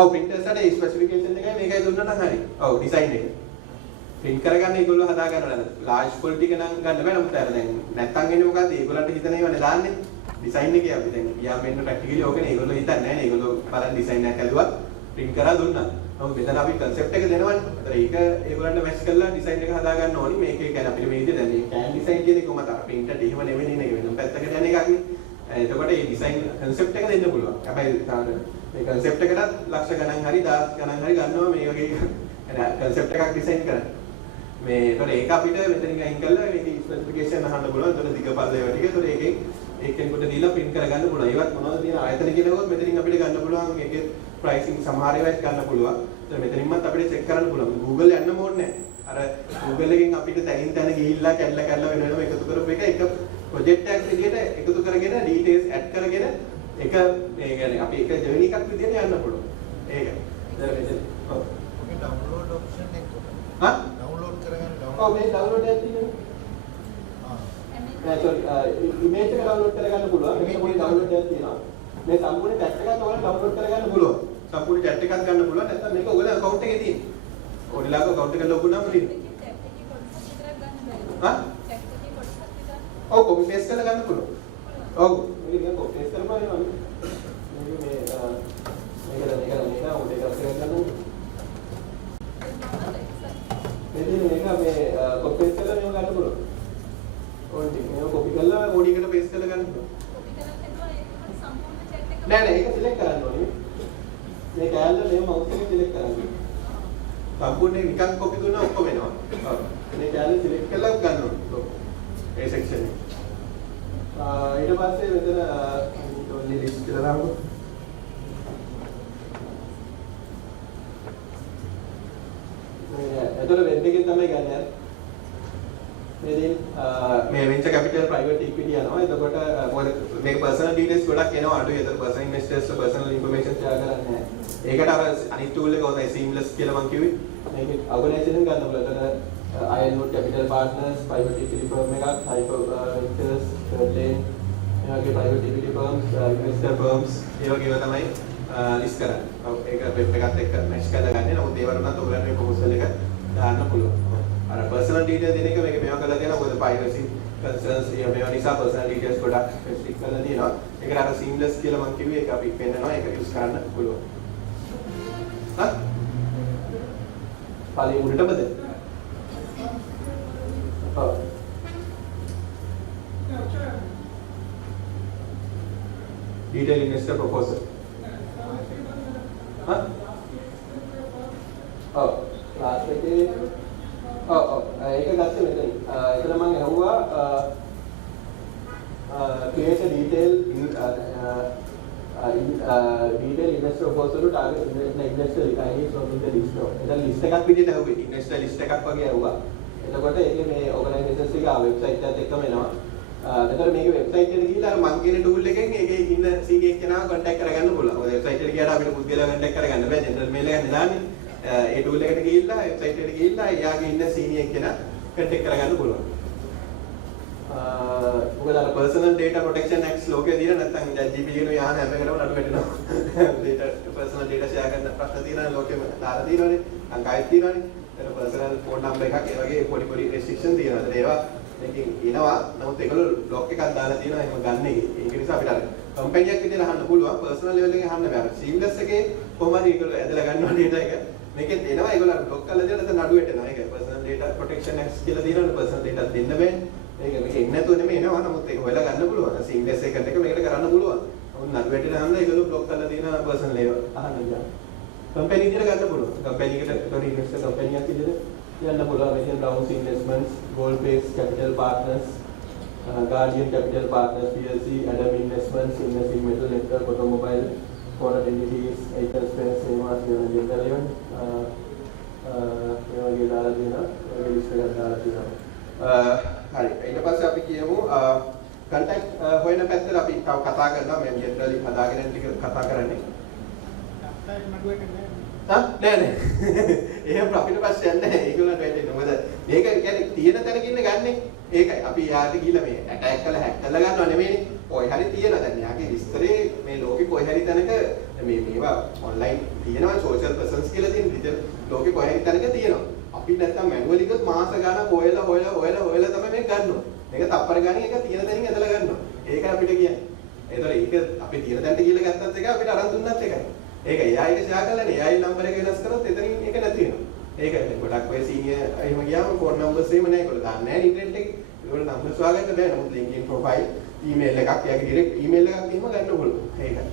ඔව් printers වල specification එකයි මේකයි දුන්නා නම් හරි. ඔව් design එක. print කරගන්න ඒගොල්ලෝ හදා ගන්නවා. large quality එක නම් ගන්න බෑ. නමුත් අර දැන් නැත්තම් එන්නේ මොකද්ද? ඒගොල්ලන්ට හිතන ඒවානේ දාන්නේ. design එකේ අපි දැන් ගියාම වෙන practically ඕකනේ. ඒගොල්ලෝ හිතන්නේ නැහැ නේ. ඒගොල්ලෝ බලන් design එකක් හදුවා print කරලා දුන්නා. නමුත් මෙතන අපි concept එක දෙනවනේ. ඒක ඒගොල්ලන්ට match කරලා design එක හදා ගන්න ඕනි. මේකේ කියන්නේ අපිට මේ විදිහට දැන් මේ can design කියන එක කොහමද? printer එහෙම නෙවෙයි නේ. වෙනම පැත්තකට යන එකක් නේ. එතකොට මේ design concept එක දෙන්න පුළුවන්. හැබැයි මේ concept එකටත් ලක්ෂ ගණන් හරි 1000 ගණන් හරි ගන්නවා මේ වගේ concept එකක් design කරන්න. මේ ඒතකොට ඒක අපිට මෙතනින් අයින් කරලා මේකේ ස්පෙસિෆිකේෂන් අහන්න පුළුවන්. ඒතකොට දිග පළල ඒවා ටික. ඒතකොට ඒකෙන් ඒකෙන්කොට දීලා print කරගන්න පුළුවන්. ඒවත් මොනවද තියෙන ආයතන කියනකොට මෙතනින් අපිට ගන්න පුළුවන්. ඒකේ pricing සමහර ඒවාත් ගන්න පුළුවන්. ඒතකොට මෙතනින්මත් අපිට check කරන්න පුළුවන්. Google යන්නම ඕනේ නැහැ. අර Google එකෙන් අපිට තැනින් තැන ගිහිල්ලා කැඩලා වෙනම එකතු කරපු එක project එකක් විදිහට එකතු කරගෙන details add කරගෙන එක මේ කියන්නේ අපි එක journey එකක් විදිහට යන්න පුළුවන්. ඒක. දැන් මෙතන ඔව්. ඔකේ download option එක කොහොමද? හා? download කරගන්න ඔව් මේ download එකක් තියෙනවා. sorry image එක download කරගන්න පුළුවන්. මේක පොඩි download එකක් තියෙනවා. මේ සම්පූර්ණ chat එකක් ඔයාලා download කරගන්න පුළුවන්. සම්පූර්ණ chat එකක් ගන්න පුළුවන්. නැත්නම් මේක ඔයාලා account එකේ තියෙන. ඔයාලගේ account එක ලොග් වුණාම free. හා? ඔව් copy paste කරලා ගන්න පුළුවන්. ඔව් මේක නිකන් copy paste කරපුවා නේ මම. මේක උඩ එකක් කරගන්න. මේක මේ copy paste කරලා මේක ගන්න පුළුවන්. ගන්න පුළුවන්. කොපි කරලා හදුවා ඒක සම්පූර්ණ chat එක නෑ ඒක සිලෙක්ට් කරන්න ඕනේ. මේ කැලේ මේ මවුස් එක සිලෙක්ට් කරන්න. සම්පූර්ණ නිකන් කොපි දුන්නා ඔක්කොම එනවා. ඔව්. මේ කැලේ සිලෙක්ට් කරලා ගන්න ඕනේ. ඒ සෙක්ෂන් එක. ඊට පස්සේ මෙතන ඔන්ලි ලිස්ට් කියලා දාමු. එතකොට වෙබ් එකෙන් තමයි ගන්න. මේ වෙන්චර් කැපිටල් ප්‍රයිවට් ඉක්විටි යනවා. එතකොට මොකද මේක පර්සනල් ඩීටේල්ස් ගොඩක් එනවා අඩුයි. එතකොට පර්සනල් ඉන්වෙස්ටර්ස් පර්සනල් ඉන්ෆර්මේෂන් ෂෙයා කරන්නේ නැහැ. ඒකට අර අනිත් ටූල් එක උදේ සීම්ලස් කියලා මම කිව්වේ. මේක ඕගනයිසේෂන් ගන්න බලන්න. අයර්න්වුඩ් කැපිටල් පාර්ට්නර්ස් ප්‍රයිවට් ඉක්විටි ෆර්ම් එකක්, හයිපර් වෙන්චර්ස්, ලේන් එයාගේ ප්‍රයිවට් ඉක්විටි ෆර්ම්ස්, ඉන්වෙස්ටර් ෆර්ම්ස් ඒ වගේ ඒවා තමයි ලිස්ට් කරන්නේ. ඔව් ඒක වෙබ් එකත් එක්ක මැච් කරලා ගන්න. නමුත් ඒ වරුණත් ඔයගලන්ට මේ ප්‍රොපෝසල් එක දාන්න පුළුවන්. අර පර්සනල් ඩීටේල් දෙන එක මේක මේවා කරලා තියෙනවා. මොකද පයිරසි කන්සර්න්ස් මේවා නිසා පර්සනල් ඩීටේල්ස් ගොඩක් ස්ටික් කරලා තියෙනවා. ඒකට අර සීම්ලස් කියලා මම කිව්වේ ඒක අපි පෙන්නනවා. ඒක යූස් කරන්න පුළුවන්. හා? පාලි උඩටමද? ඔව්. Detail investor proposal. හා? ඔව්. ලාස්ට් එකේ ඒක ගත්තේ මෙතන. එතන මම ඇහුවා create a detail investor proposal to target investor IDs from the list. එතන list එකක් විදිහට ඇහුවේ. investor list එකක් වගේ ඇහුවා. එතකොට ඒකේ මේ organizations එක වෙබ්සයිට් එකත් එක්කම එනවා. එතකොට මේකේ වෙබ්සයිට් එකට ගිහිල්ලා අර මං කියන tool එකෙන් ඒකේ ඉන්න CK එක්කෙනාව contact කරගන්න පුළුවන්. ඔය වෙබ්සයිට් එකට ගියාට අපිට පුද්ගලයා contact කරගන්න බෑ. general mail එකක් දාන්නේ. ඒ tool එකට ගිහිල්ලා වෙබ්සයිට් එකට ගිහිල්ලා එයාගේ ඉන්න සීනියර් කෙනා contact කරගන්න පුළුවන්. මොකද අර personal data protection acts ලෝකේ දින නැත්නම් GPT කියන යහන හැම එකටම නඩු වැටෙනවා. data personal data share කරන ප්‍රශ්න තියෙනවා ලෝකෙම දාලා තියෙනවානේ. අංකයත් තියෙනවානේ. ඒක personal phone number එකක් ඒ වගේ පොඩි restriction තියෙනවා. ඒවා මේකෙන් එනවා. නමුත් ඒගොල්ලෝ lock එකක් දාලා තියෙනවා එහෙම ගන්න එක. ඒක නිසා අපිට අර company එකක් විදිහට අහන්න පුළුවන්. personal level එකේ අහන්න බෑ. seamless එකේ කොහොමද ඒගොල්ලෝ ඇදලා ගන්නවා data එක. මේකෙන් එනවා ඒගොල්ලෝ block කරලා දෙන නැත්නම් නඩු වැටෙනවා. ඒක personal data protection acts කියලා තියෙනවනේ. personal data දෙන්න බෑනේ. මේක එන්නේ නැතුව නෙමෙයි එනවා. නමුත් ඒක හොයලා ගන්න පුළුවන්. seamless එකට එක මේකට කරන්න පුළුවන්. නමුත් නඩු වැටෙන හන්ද ඒගොල්ලෝ block කරලා තියෙන personal level අහන්න ගියා. company විදිහට ගන්න පුළුවන්. company එකට ඒතකොට investor company එකක් විදිහට යන්න පුළුවන්. මේකෙන් Downs Investments, Gold Base Capital Partners, Guardian Capital Partners PLC, Adam Investments, Investing Metal Network, Automobile, Foreign Entities, Aitel Spence, Semas, General Event, මේ වගේ දාලා තියෙනවා. ඒ ලිස්ට් එකක් දාලා තියෙනවා. හරි. ඊට පස්සේ අපි කියමු contact හොයන පැත්තට අපි තව කතා කරනවා. මම ජෙනරලි හදාගෙන ටික කතා කරන්නේ. නෑ එහෙම අපිට ප්‍රශ්නයක් නැහැ. ඒගොල්ලන්ට වැටෙන්නේ. මොකද මේක කියන්නේ තියෙන තැනක ඉන්න ගන්නෙ. ඒකයි. අපි යාට ගිහලා මේ ඇටැක් කරලා හැක් කරලා ගන්නව නෙමෙයිනේ. කොයි හරි තියෙනවා දැන්. යාගේ විස්තරේ මේ ලෝකේ කොයි හරි තැනක මේවා ඔන්ලයින් තියෙනවා. සෝෂල් පර්සන්ස් කියලා තියෙන ඩිජිටල් ලෝකේ කොයි හරි තැනක තියෙනවා. අපි නැත්තම් මැනුවලි ගියොත් මාස ගාණක් හොයලා තමයි මේක ගන්නවා. මේක තප්පර ගාණක් එක තියෙන තැනින් ඇදලා ගන්නවා. ඒක අපිට කියන්නේ. ඒතර ඒක අපි තියෙන තැනට ගිහලා ගත්තත් එක අපිට අරන් දුන්නත් එකයි. ඒක AI එක ෂෙයා කරලානේ AI නම්බර එක වෙනස් කරොත් එතනින් ඒක නැති වෙනවා. ඒකයි ගොඩක් ඔය සීනියර් එහෙම ගියාම ෆෝන් නම්බර්ස් එහෙම නැහැ. ඒගොල්ලෝ දාන්නේ නැහැ ඉන්ටර්නෙට් එකේ. ඒගොල්ලෝ නම්බර්ස් හොයාගන්න බෑ. නමුත් LinkedIn ප්‍රොෆයිල්, ඊමේල් එකක්, එයාගේ ඩිරෙක්ට් ඊමේල් එකක් එහෙම ගන්න පුළුවන්. ඒකයි.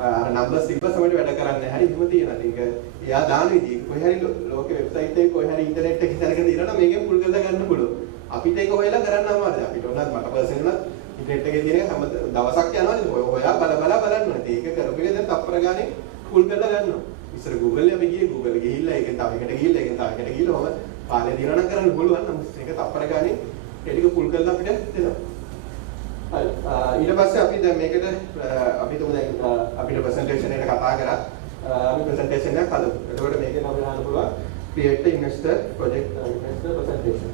අර නම්බර්ස් තිබ්බ සමහරවිට වැඩ කරන්නේ නැහැ. හරි එහෙම තියෙනවා. ඒක එයා දාන විදිහ කොයි හරි ලෝකේ වෙබ්සයිට් එකේ කොයි හරි ඉන්ටර්නෙට් එකේ තැනක තියෙනවා නම් මේකෙන් පුල් කරලා ගන්න පුළුවන්. අපිට ඒක හොයලා කරන්න අමාරුයි. අපිට උනත් මට පර්සනල් උනත් ඉන්ටර්නෙට් එකේ තියෙන හැම දවසක් යනවානේ. හොයා බලන්න ඕනේ. ඒක කරපු එක දැන් තප්පර ගානේ පුල් කරලා ගන්නවා. ඉස්සර Google එක අපි ගියේ Google ගිහිල්ලා ඒකෙන් තව එකට ගිහිල්ලා ඒකෙන් තව එකට ගිහිල්ලා ඔහම පාලේ දිනන කරන්න පුළුවන්. නමුත් ඒක තප්පර ගානේ ඒ ටික පුල් කරලා අපිට දෙනවා. හරි. ඊට පස්සේ අපි දැන් මේකට අපි තුමු දැන් අපිට ප්‍රසන්ටේෂන් එකට කතා කරා. අපි ප්‍රසන්ටේෂන් එකක් හදමු. එතකොට මේකෙන් අපිට ගන්න පුළුවන් create the investor project investor presentation.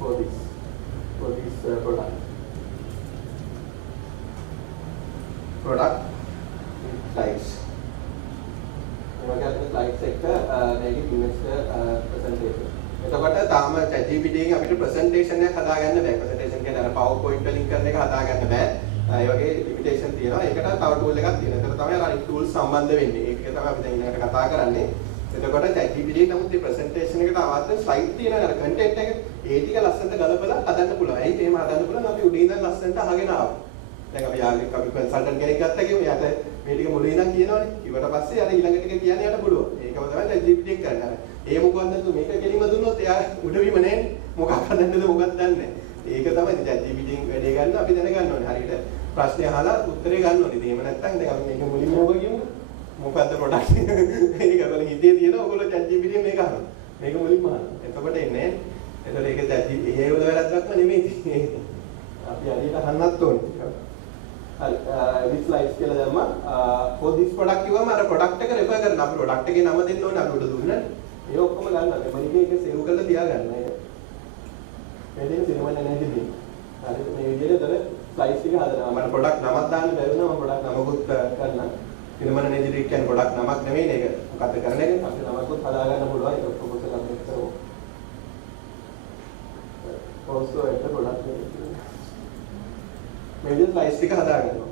For this product slides. එවකට slides එක මේක investor presentation. එතකොට තාම ChatGPT එකෙන් අපිට presentation එකක් හදාගන්න බෑ. presentation කියන්නේ අර PowerPoint වලින් කරන එක හදාගන්න බෑ. ඒ වගේ limitation තියෙනවා. ඒකට තව tool එකක් තියෙනවා. ඒක තමයි අර tools සම්බන්ධ වෙන්නේ. ඒක තමයි අපි දැන් ඊළඟට කතා කරන්නේ. එතකොට ChatGPT නමුත් මේ ප්‍රසන්ටේෂන් එකට අවශ්‍ය ස්ලයිඩ් තියෙන අර කන්ටෙන්ට් එක ඒ ටික ලස්සනට ගලපලා හදන්න පුළුවන්. ඇයි එහෙම හදන්න පුළුවන්? අපි උඩින් ඉඳන් ලස්සනට අහගෙන ආවා. දැන් අපි යාළුවෙක් අපි කන්සල්ටන්ට් කෙනෙක් ගත්තා කියමු. යාට මේ ටික මුලින් ඉඳන් කියනවනේ. ඊට පස්සේ අර ඊළඟ ටික කියන්න යාට පුළුවන්. ඒකම තමයි ChatGPT එක කරන්නේ. ඒ මොකක්ද නැතු මේක කෙලිම දුන්නොත් එයා උඩවීම නැහැ. මොකක් හදන්නද මොකක්ද දන්නේ නැහැ. ඒක තමයි ChatGPT එකෙන් වැඩේ ගන්න අපි දැනගන්න ඕනේ. හරියට ප්‍රශ්නේ අහලා උත්තරේ ගන්න ඕනේ. එහෙම නැත්නම් දැන් අපි මේක මුලින්ම ඕක කියමු. මොකද්ද ප්‍රොඩක්ට්? මේක වල හිතේ තියෙන ඕගොල්ලෝ ChatGPT මේක අහනවා. මේක මුලින්ම අහනවා. එතකොට එන්නේ. එතකොට ඒක ChatGPT ඒ වල වැරද්දක්ම නෙමෙයි. අපි හරියට අහන්නත් ඕනේ. හරි. this slides කියලා දැම්මා. for this product කිව්වම අර product එක refer කරන අපි product එකේ නම දෙන්න ඕනේ අපි උඩ දුන්නා. ඒ ඔක්කොම ගන්නවා. මෙමරි එකේ save කරලා තියාගන්න. මේ දෙන සිනමා නැති දෙන්න. හරි මේ විදිහට දර ස්ලයිඩ්ස් එක හදනවා. මම product නමක් දාන්න බැරි වුණා. මම product නමකුත් කරන්න. සිනමා නැති දෙයක් කියන්නේ product නමක් නෙමෙයි නේද? මොකද්ද කරන්නේ? අපි නමකුත් හදාගන්න පුළුවන්. ඒක ප්‍රොපෝසල් අප්ඩේට් කරමු. also at the product name. මේ විදිහට ස්ලයිඩ්ස් ටික හදාගන්නවා.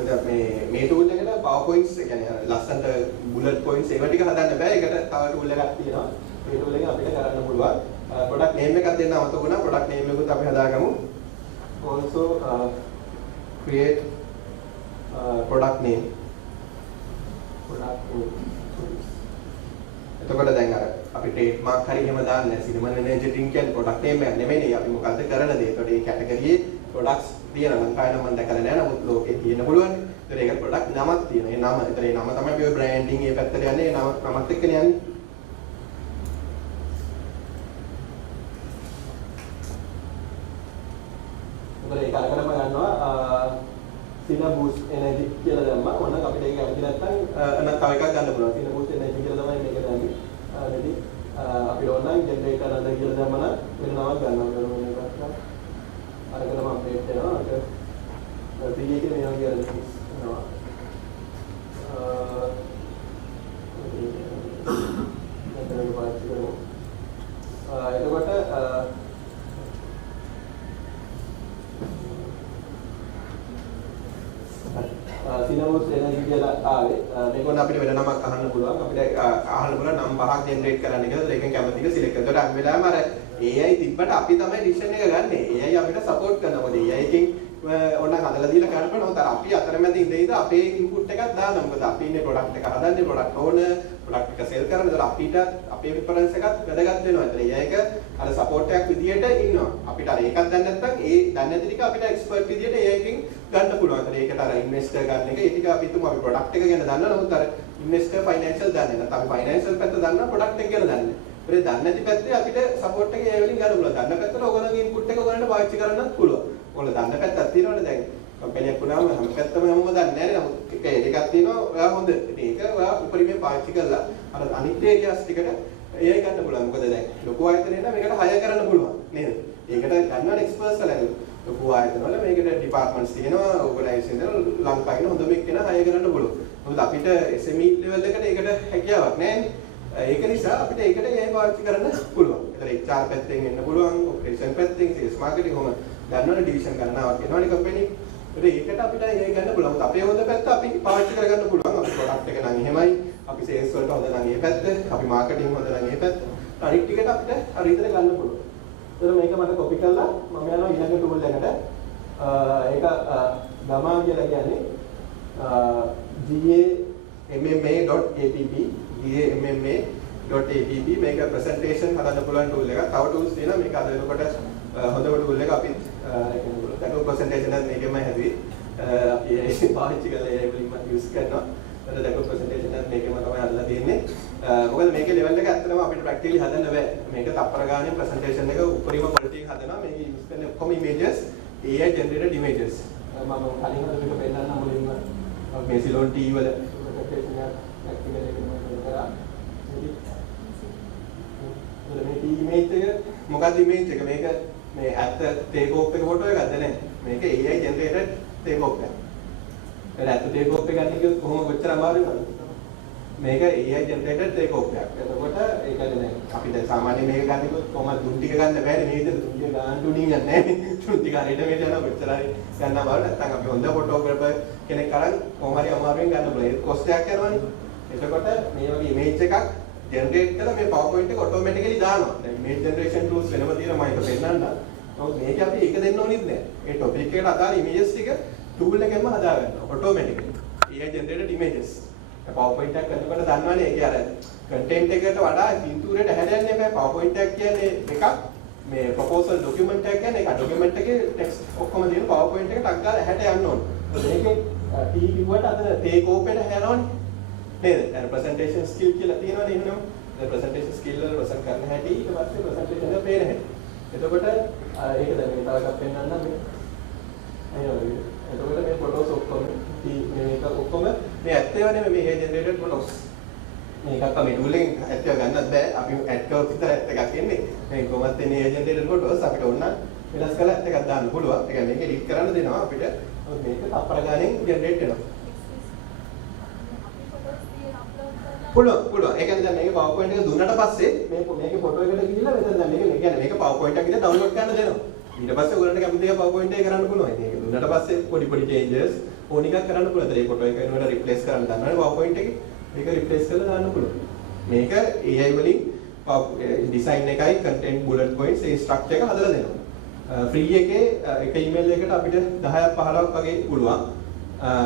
එතකොට මේ tool එකට PowerPoints ඒ කියන්නේ ලස්සනට bullet points ඒවා ටික හදන්න බෑ. ඒකට තව tool එකක් තියෙනවා. මේ tool එකෙන් අපිට කරන්න පුළුවන්. product name එකක් දෙන්න අමතක වුණා. product name එකකුත් අපි හදාගමු. also create product name. එතකොට දැන් අර අපි trademark හරි එහෙම දාන්නේ සිනමා එනර්ජිටින් කියන්නේ product name එකක් නෙමෙයි. අපි මොකද්ද කරන දේ. එතකොට මේ කැටගරියේ products තියෙනවා. ලංකාවේ නම් මම දැකලා නැහැ. නමුත් ලෝකේ තියෙන්න පුළුවන්. ඒතර ඒක product නමක් තියෙනවා. ඒ නම. ඒතර ඒ නම තමයි අපි ඔය branding ඒ පැත්තට යන්නේ. ඒ නමත් එක්කනේ යන්නේ. ඒතර ඒක අරගෙනම ගන්නවා Cineboost Energy කියලා දැම්මා. ඕනනම් අපිට ඒක අරගෙන නැත්නම් තව එකක් ගන්න පුළුවන්. Cineboost Energy කියලා තමයි මේක දැම්මේ. එතෙදි අපි ඕනනම් generator නේද කියලා දැම්මම වෙන නමක් ගන්නවා. වෙන එකක්. අරගෙනම අප්ඩේට් වෙනවා. ඒක PA එකේ මේවා කියලා දෙනවා. එතනක පාවිච්චි කරමු. එතකොට Cineboost Energy කියලා ආවේ. මේක උන අපිට වෙන නමක් අහන්න පුළුවන්. අපිට අහන්න පුළුවන් නම් පහක් ජෙනරේට් කරන්න කියලා. ඒකෙන් කැමති එක සිලෙක්ට් කරලා හැම වෙලාවෙම අර AI තිබ්බට අපි තමයි ඩිසිෂන් එක ගන්නෙ. AI අපිට සපෝට් කරනවා. මොකද AI එකෙන් ඕන හදලා දීලා කරන්න ඕන. අපි අතරමැද ඉඳලා අපේ ඉන්පුට් එකක් දානවා. මොකද අපි ඉන්නේ ප්‍රොඩක්ට් එක හදන්නේ, ප්‍රොඩක්ට් ඕන, ප්‍රොඩක්ට් එක සෙල් කරන්න. ඒතර අපිට අපේ ප්‍රිෆරන්ස් එකත් වැදගත් වෙනවා. ඒතර AI එක අර සපෝට් එකක් විදියට ඉන්නවා. අපිට අර ඒකක් දන්නේ නැත්නම් ඒ දන්නේ නැති ටික අපිට එක්ස්පර්ට් විදියට AI එකෙන් ගන්න පුළුවන්. ඒතර ඒකට අර ඉන්වෙස්ටර් ගන්න එක ඒ ටික අපි තුමු අපි ප්‍රොඩක්ට් එක ගැන දන්නවා. නමුත් අර ඉන්වෙස්ටර් ෆයිනෑන්ෂල් දන්නේ නැත්නම් අපි ෆයිනෑන්ෂල් පැත්ත දන්නවා, ප්‍රොඩක්ට් එක ගැන දන්නේ නැහැ. ඒ දන්නේ නැති පැත්තේ අපිට සපෝට් එක ඒ වලින් ගන්න පුළුවන්. දන්න පැත්තට ඔයගොල්ලෝගේ ඉන්පුට් එක ඔයගොල්ලන්ට පාවිච්චි කරන්නත් පුළුවන්. ඔයගොල්ලෝ දන්න පැත්තක් තියෙනවනේ දැන්. කම්පැනි එකක් වුණාම හැම පැත්තම හැමෝම දන්නේ නැහැ නේද? නමුත් එකක් තියෙනවා ඔයා හොඳ. ඒක ඔයා උපරිමයෙන් පාවිච්චි කරලා අර අනිත් ඒරියාස් ටිකට AI ගන්න පුළුවන්. මොකද දැන් ලොකු ආයතනයක මේකට හයර් කරන්න පුළුවන් නේද? ඒකට ගන්නවනේ එක්ස්පර්ට්ස් වල. ලොකු ආයතන වල මේකට ඩිපාර්ට්මන්ට්ස් තියෙනවා, ඕගනයිසේෂන් වල ලංකාවේ හොඳම එක්කෙනා හයර් කරන්න පුළුවන්. මොකද අපිට SME level එකට ඒකට හැකියාවක් නැහැ නේ. ඒක නිසා අපිට ඒකට AI පාවිච්චි කරන්න පුළුවන්. ඒතර HR පැත්තෙන් එන්න පුළුවන්, ඔපරේෂන් පැත්තෙන්, සේල්ස් මාකටිං කොහොම ගන්නවනේ ඩිවිෂන් ගන්නවක් වෙනවනේ කම්පැනි. ඒකට අපිට AI ගන්න පුළුවන්. අපේ හොඳ පැත්ත අපි පාවිච්චි කරගන්න පුළුවන්. අපි ප්‍රොඩක්ට් එක නම් එහෙමයි, අපි සේල්ස් වලට හොඳ නම් මේ පැත්ත, අපි මාකටිං හොඳ නම් මේ පැත්ත. අනිත් ටිකට අපිට හරි විදිහට ගන්න පුළුවන්. ඒතර මේක මට කොපි කරලා මම යනවා ඊළඟ ටූල් එකට. ඒක ගමා කියලා කියන්නේ gamma.app මේක ප්‍රසන්ටේෂන් හදන්න පුළුවන් ටූල් එකක්. තව ටූල්ස් තියෙනවා. මේක අද වෙනකොට හොඳම ටූල් එක අපි දැන් ප්‍රසන්ටේෂන් එක මේකෙම හැදුවේ. අපි ඒක පාවිච්චි කරලා AI වලින්ම යූස් කරනවා. එතන දැන් ප්‍රසන්ටේෂන් එක මේකෙම තමයි අදලා තියෙන්නේ. මොකද මේකේ ලෙවල් එක ඇත්තටම අපිට ප්‍රැක්ටිකලි හදන්න බෑ. මේක තප්පර ගානේ ප්‍රසන්ටේෂන් එක උපරිම ක්වොලිටි එක හදනවා. මේක යූස් කරන ඔක්කොම ඉමේජස් AI generated images. මම කලින් හදපු එක පෙන්නන්න මුලින්ම මේ සිලොන් T වල ප්‍රසන්ටේෂන් එක ප්‍රැක්ටිකල් එකම කරලා මේ image එක මොකක්ද image එක මේක මේ ඇත්ත take off එක ෆොටෝ එකක්ද නැහැ මේක AI generated take off එක. ඒක ඇත්ත take off එක ගන්න කිව්වොත් කොහොම කොච්චර අමාරුද? මේක AI generated take off එකක්. එතකොට ඒක දැන් අපි දැන් සාමාන්‍යයෙන් මේක ගන්නකොට කොහොමද දුන් ටික ගන්න බෑනේ මේ විදිහට දුන් ටික ගන්න තුනින් යන්නේ නැහැ. දුන් ටික හරියට මේක යනවා මෙච්චරයි ගන්න බෑ. නැත්නම් අපි හොඳ ෆොටෝග්‍රැෆර් කෙනෙක් අරන් කොහොම හරි අමාරුවෙන් ගන්න බෑ. ඒක කොස්ට් එකක් යනවනේ. එතකොට මේ වගේ image එකක් generate කරලා මේ PowerPoint එක automatically දානවා. දැන් image generation tools වෙනම තියෙනවා මම ඒක පෙන්නන්නම්. නමුත් මේක අපි ඒක දෙන්න ඕනෙත් නෑ. ඒ topic එකට අදාළ images ටික tool එකෙන්ම හදා ගන්නවා automatically. AI generated images. PowerPoint එකක් කරනකොට දන්නවනේ ඒකේ අර content එකට වඩා පින්තූරයට හැදෙන්නේ නැහැ. PowerPoint එකක් කියන්නේ එකක් මේ proposal document එකක් කියන්නේ එක document එකේ text ඔක්කොම දින PowerPoint එකට ටක් ගාලා හැට යන්න ඕනේ. මේකේ T කිව්වට අතන take off එකට හැරවන්නේ. නේද? අර presentation skill කියලා තියෙනවනේ එහෙනම්. ඒ presentation skill වල present කරන හැටි ඊට පස්සේ presentation එක පේන හැටි. එතකොට ඒක දැන් මේ තව එකක් පෙන්නන්නම් මේ. අයියෝ. එතකොට මේ photos ඔක්කොම මේක ඔක්කොම මේ ඇත්තේව නෙමෙයි මේ generated photos. මේකත් අපි tool එකෙන් ඇත්තව ගන්නත් බෑ. අපි add කරොත් විතර ඇත්ත එකක් එන්නේ. මේ කොහොමද එන්නේ generated photos අපිට ඕන වෙනස් කරලා ඇත්ත එකක් දාන්න පුළුවන්. ඒ කියන්නේ මේක edit කරන්න දෙනවා අපිට. මේක තප්පර ගානෙන් generate වෙනවා. පුළුවන්. ඒ කියන්නේ දැන් මේක PowerPoint එක දුන්නාට පස්සේ මේකේ ෆොටෝ එකට ගිහිල්ලා මෙතන දැන් මේක කියන්නේ මේක PowerPoint එකක් විදිහට download කරන්න දෙනවා. ඊට පස්සේ ඔයගොල්ලන්ට කැමති දේ PowerPoint එකේ කරන්න පුළුවන්. ඉතින් ඒක දුන්නාට පස්සේ පොඩි changes ඕන එකක් කරන්න පුළුවන්. ඒ ෆොටෝ එක වෙනකොට replace කරන්න දන්නවනේ PowerPoint එකේ. මේක replace කරලා දාන්න පුළුවන්. මේක AI වලින් design එකයි content bullet points ඒ structure එක හදලා දෙනවා. free එකේ එක email එකකට අපිට 10ක් 15ක් වගේ පුළුවන්.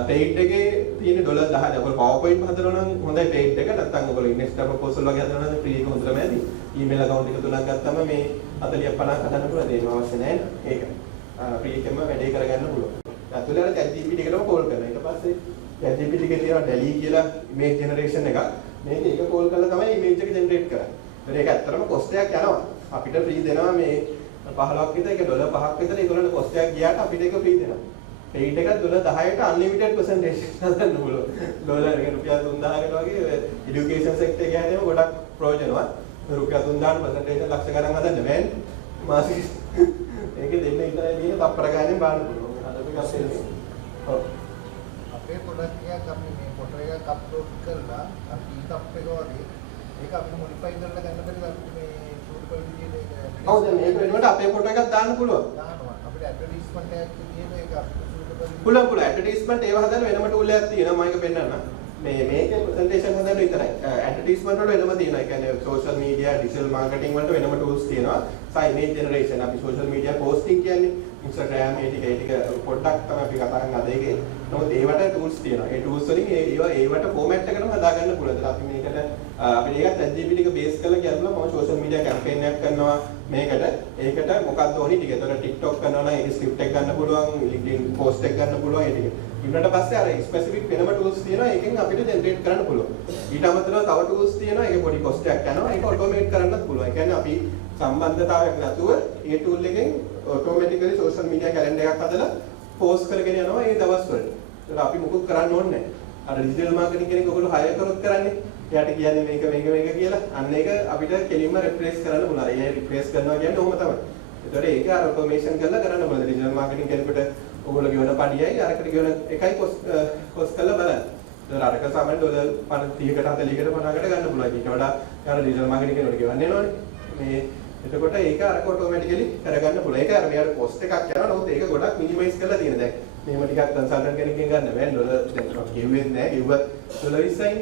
paid එකේ තියෙන $10 ඔයගොල්ලෝ PowerPoint හදනවා නම් හොඳයි paid එක. නැත්නම් ඔයගොල්ලෝ investor proposal වගේ හදනවා නම් free එක හොඳටම ඇති. email account එක තුනක් ගත්තම මේ 40ක් 50ක් හදන්න පුළුවන්. ඒක අවශ්‍ය නැහැ නේද? ඒක. free එකෙන්ම වැඩේ කරගන්න පුළුවන්. අතුලට ChatGPT එකටම call කරනවා. ඊට පස්සේ ChatGPT එකේ තියෙන DALL-E කියලා image generation එකක්. මේක call කරලා තමයි image එක generate කරන්නේ. ඒක ඇත්තටම cost එකක් යනවා. අපිට free දෙනවා මේ 15ක් විතර ඒක $5ක් විතර ඒගොල්ලන්ට cost එකක් ගියාට අපිට ඒක free දෙනවා. paid එක $10ට unlimited percentage හදන්න පුළුවන්. ඩොලර් එක රුපියල් 3000කට වගේ education sector එක හැදෙම ගොඩක් ප්‍රයෝජනවත්. රුපියල් 3000ට percentage ලක්ෂ ගණන් හදන්න බෑනේ. මාසික ඒකේ දෙන්න ඉතන තියෙන තප්පර ගානේ බලන්න පුළුවන්. හදපු එකක් තියෙන්නේ. ඔව්. අපේ ප්‍රොඩක්ට් එකක් අපි මේ ෆොටෝ එකක් අප්ලෝඩ් කරලා අපි ටොප් එක වගේ ඒක අපිට මොඩිෆයි කරලා ගන්න බැරිද අපිට මේ සූටබල් විදිහට ඒක ඔව් දැන් මේක වෙනකොට අපේ ෆොටෝ එකක් දාන්න පුළුවන්. දානවා අපිට ඇඩ්වර්ටයිස්මන්ට් එකක් විදිහට ඒක පුළුවන් ඇඩ්වර්ටයිස්මන්ට් ඒව හදන්න වෙනම ටූල් එකක් තියෙනවා මම ඒක පෙන්නන්නම්. මේකේ ප්‍රසන්ටේෂන් හදන්න විතරයි. ඇඩ්වර්ටයිස්මන්ට් වල වෙනම තියෙනවා. ඒ කියන්නේ සෝෂල් මීඩියා, ඩිජිටල් මාකටිං වලට වෙනම ටූල්ස් තියෙනවා. ඉමේජ් ජෙනරේෂන් අපි සෝෂල් මීඩියා පෝස්ටිං කියන්නේ Instagram ඒ ටික පොඩ්ඩක් තමයි අපි කතා කරන්නේ අද ඒකේ. නමුත් ඒවට ටූල්ස් තියෙනවා. ඒ ටූල්ස් වලින් ඒවට ෆෝමැට් එකකටම හදාගන්න පුළුවන්. ඒත් අපි මේකට අපිට ඒකත් ChatGPT එක බේස් කරලා කියනවා මම සෝෂල් මීඩියා කැම්පේන් එකක් කරනවා මේකට. ඒකට මොකක්ද ඕනි ටික. ඒතකොට TikTok කරනවා නම් ඒක ස්ක්‍රිප්ට් එක ගන්න පුළුවන්, LinkedIn post එක ගන්න පුළුවන් ඒ ටික. ඊට පස්සේ අර ස්පෙસિෆික් වෙනම ටූල්ස් තියෙනවා. ඒකෙන් අපිට ජෙනරේට් කරන්න පුළුවන්. ඊට අමතරව තව ටූල්ස් තියෙනවා. ඒකේ පොඩි කොස්ට් එකක් යනවා. ඒක ඔටෝමේට් කරන්නත් පුළුවන්. ඒ කියන්නේ අපි සම්බන්ධතාවයක් නැතුව ඒ ටූල් එකෙන් ඔටෝමැටිකලි සෝෂල් මීඩියා කැලෙන්ඩර් එකක් හදලා පෝස්ට් කරගෙන යනවා ඒ දවස් වලට. ඒක අපි මුකුත් කරන්න ඕනේ නැහැ. අර ඩිජිටල් මාකටිං කෙනෙක් ඔයගොල්ලෝ හයර් කරොත් කරන්නේ. එයාට කියන්නේ මේක කියලා. අන්න ඒක අපිට කෙලින්ම රිප්ලේස් කරන්න පුළුවන්. ඒ රිප්ලේස් කරනවා කියන්නේ ඕම තමයි. ඒතකොට ඒක අර ඔටෝමේෂන් කරලා කරන්න පුළුවන්. ඩිජිටල් මාකටිං කෙනෙකුට ඔයගොල්ලෝ ගෙවන පඩියයි අරකට ගෙවන එකයි කොස්ට් කරලා බලන්න. ඒතකොට අරක සාමාන්‍ය $30කට 40කට 50කට ගන්න පුළුවන්. ඊට වඩා යාර ඩිජිටල් මාකටිං කෙනෙකුට ගෙවන්නේ නෝනේ. මේ එතකොට ඒක අරක ඔටෝමැටිකලි කරගන්න පුළුවන්. ඒක අර මෙයාට කොස්ට් එකක් යනවා. නමුත් ඒක ගොඩක් මිනිමයිස් කරලා තියෙන දැන්. මෙහෙම ටිකක් කන්සල්ටන්ට් කෙනෙක්ගෙන් ගන්න බෑ. ඩොලර් දැන් ගෙවුවෙත් නෑ. ගෙවුවත් $20යි.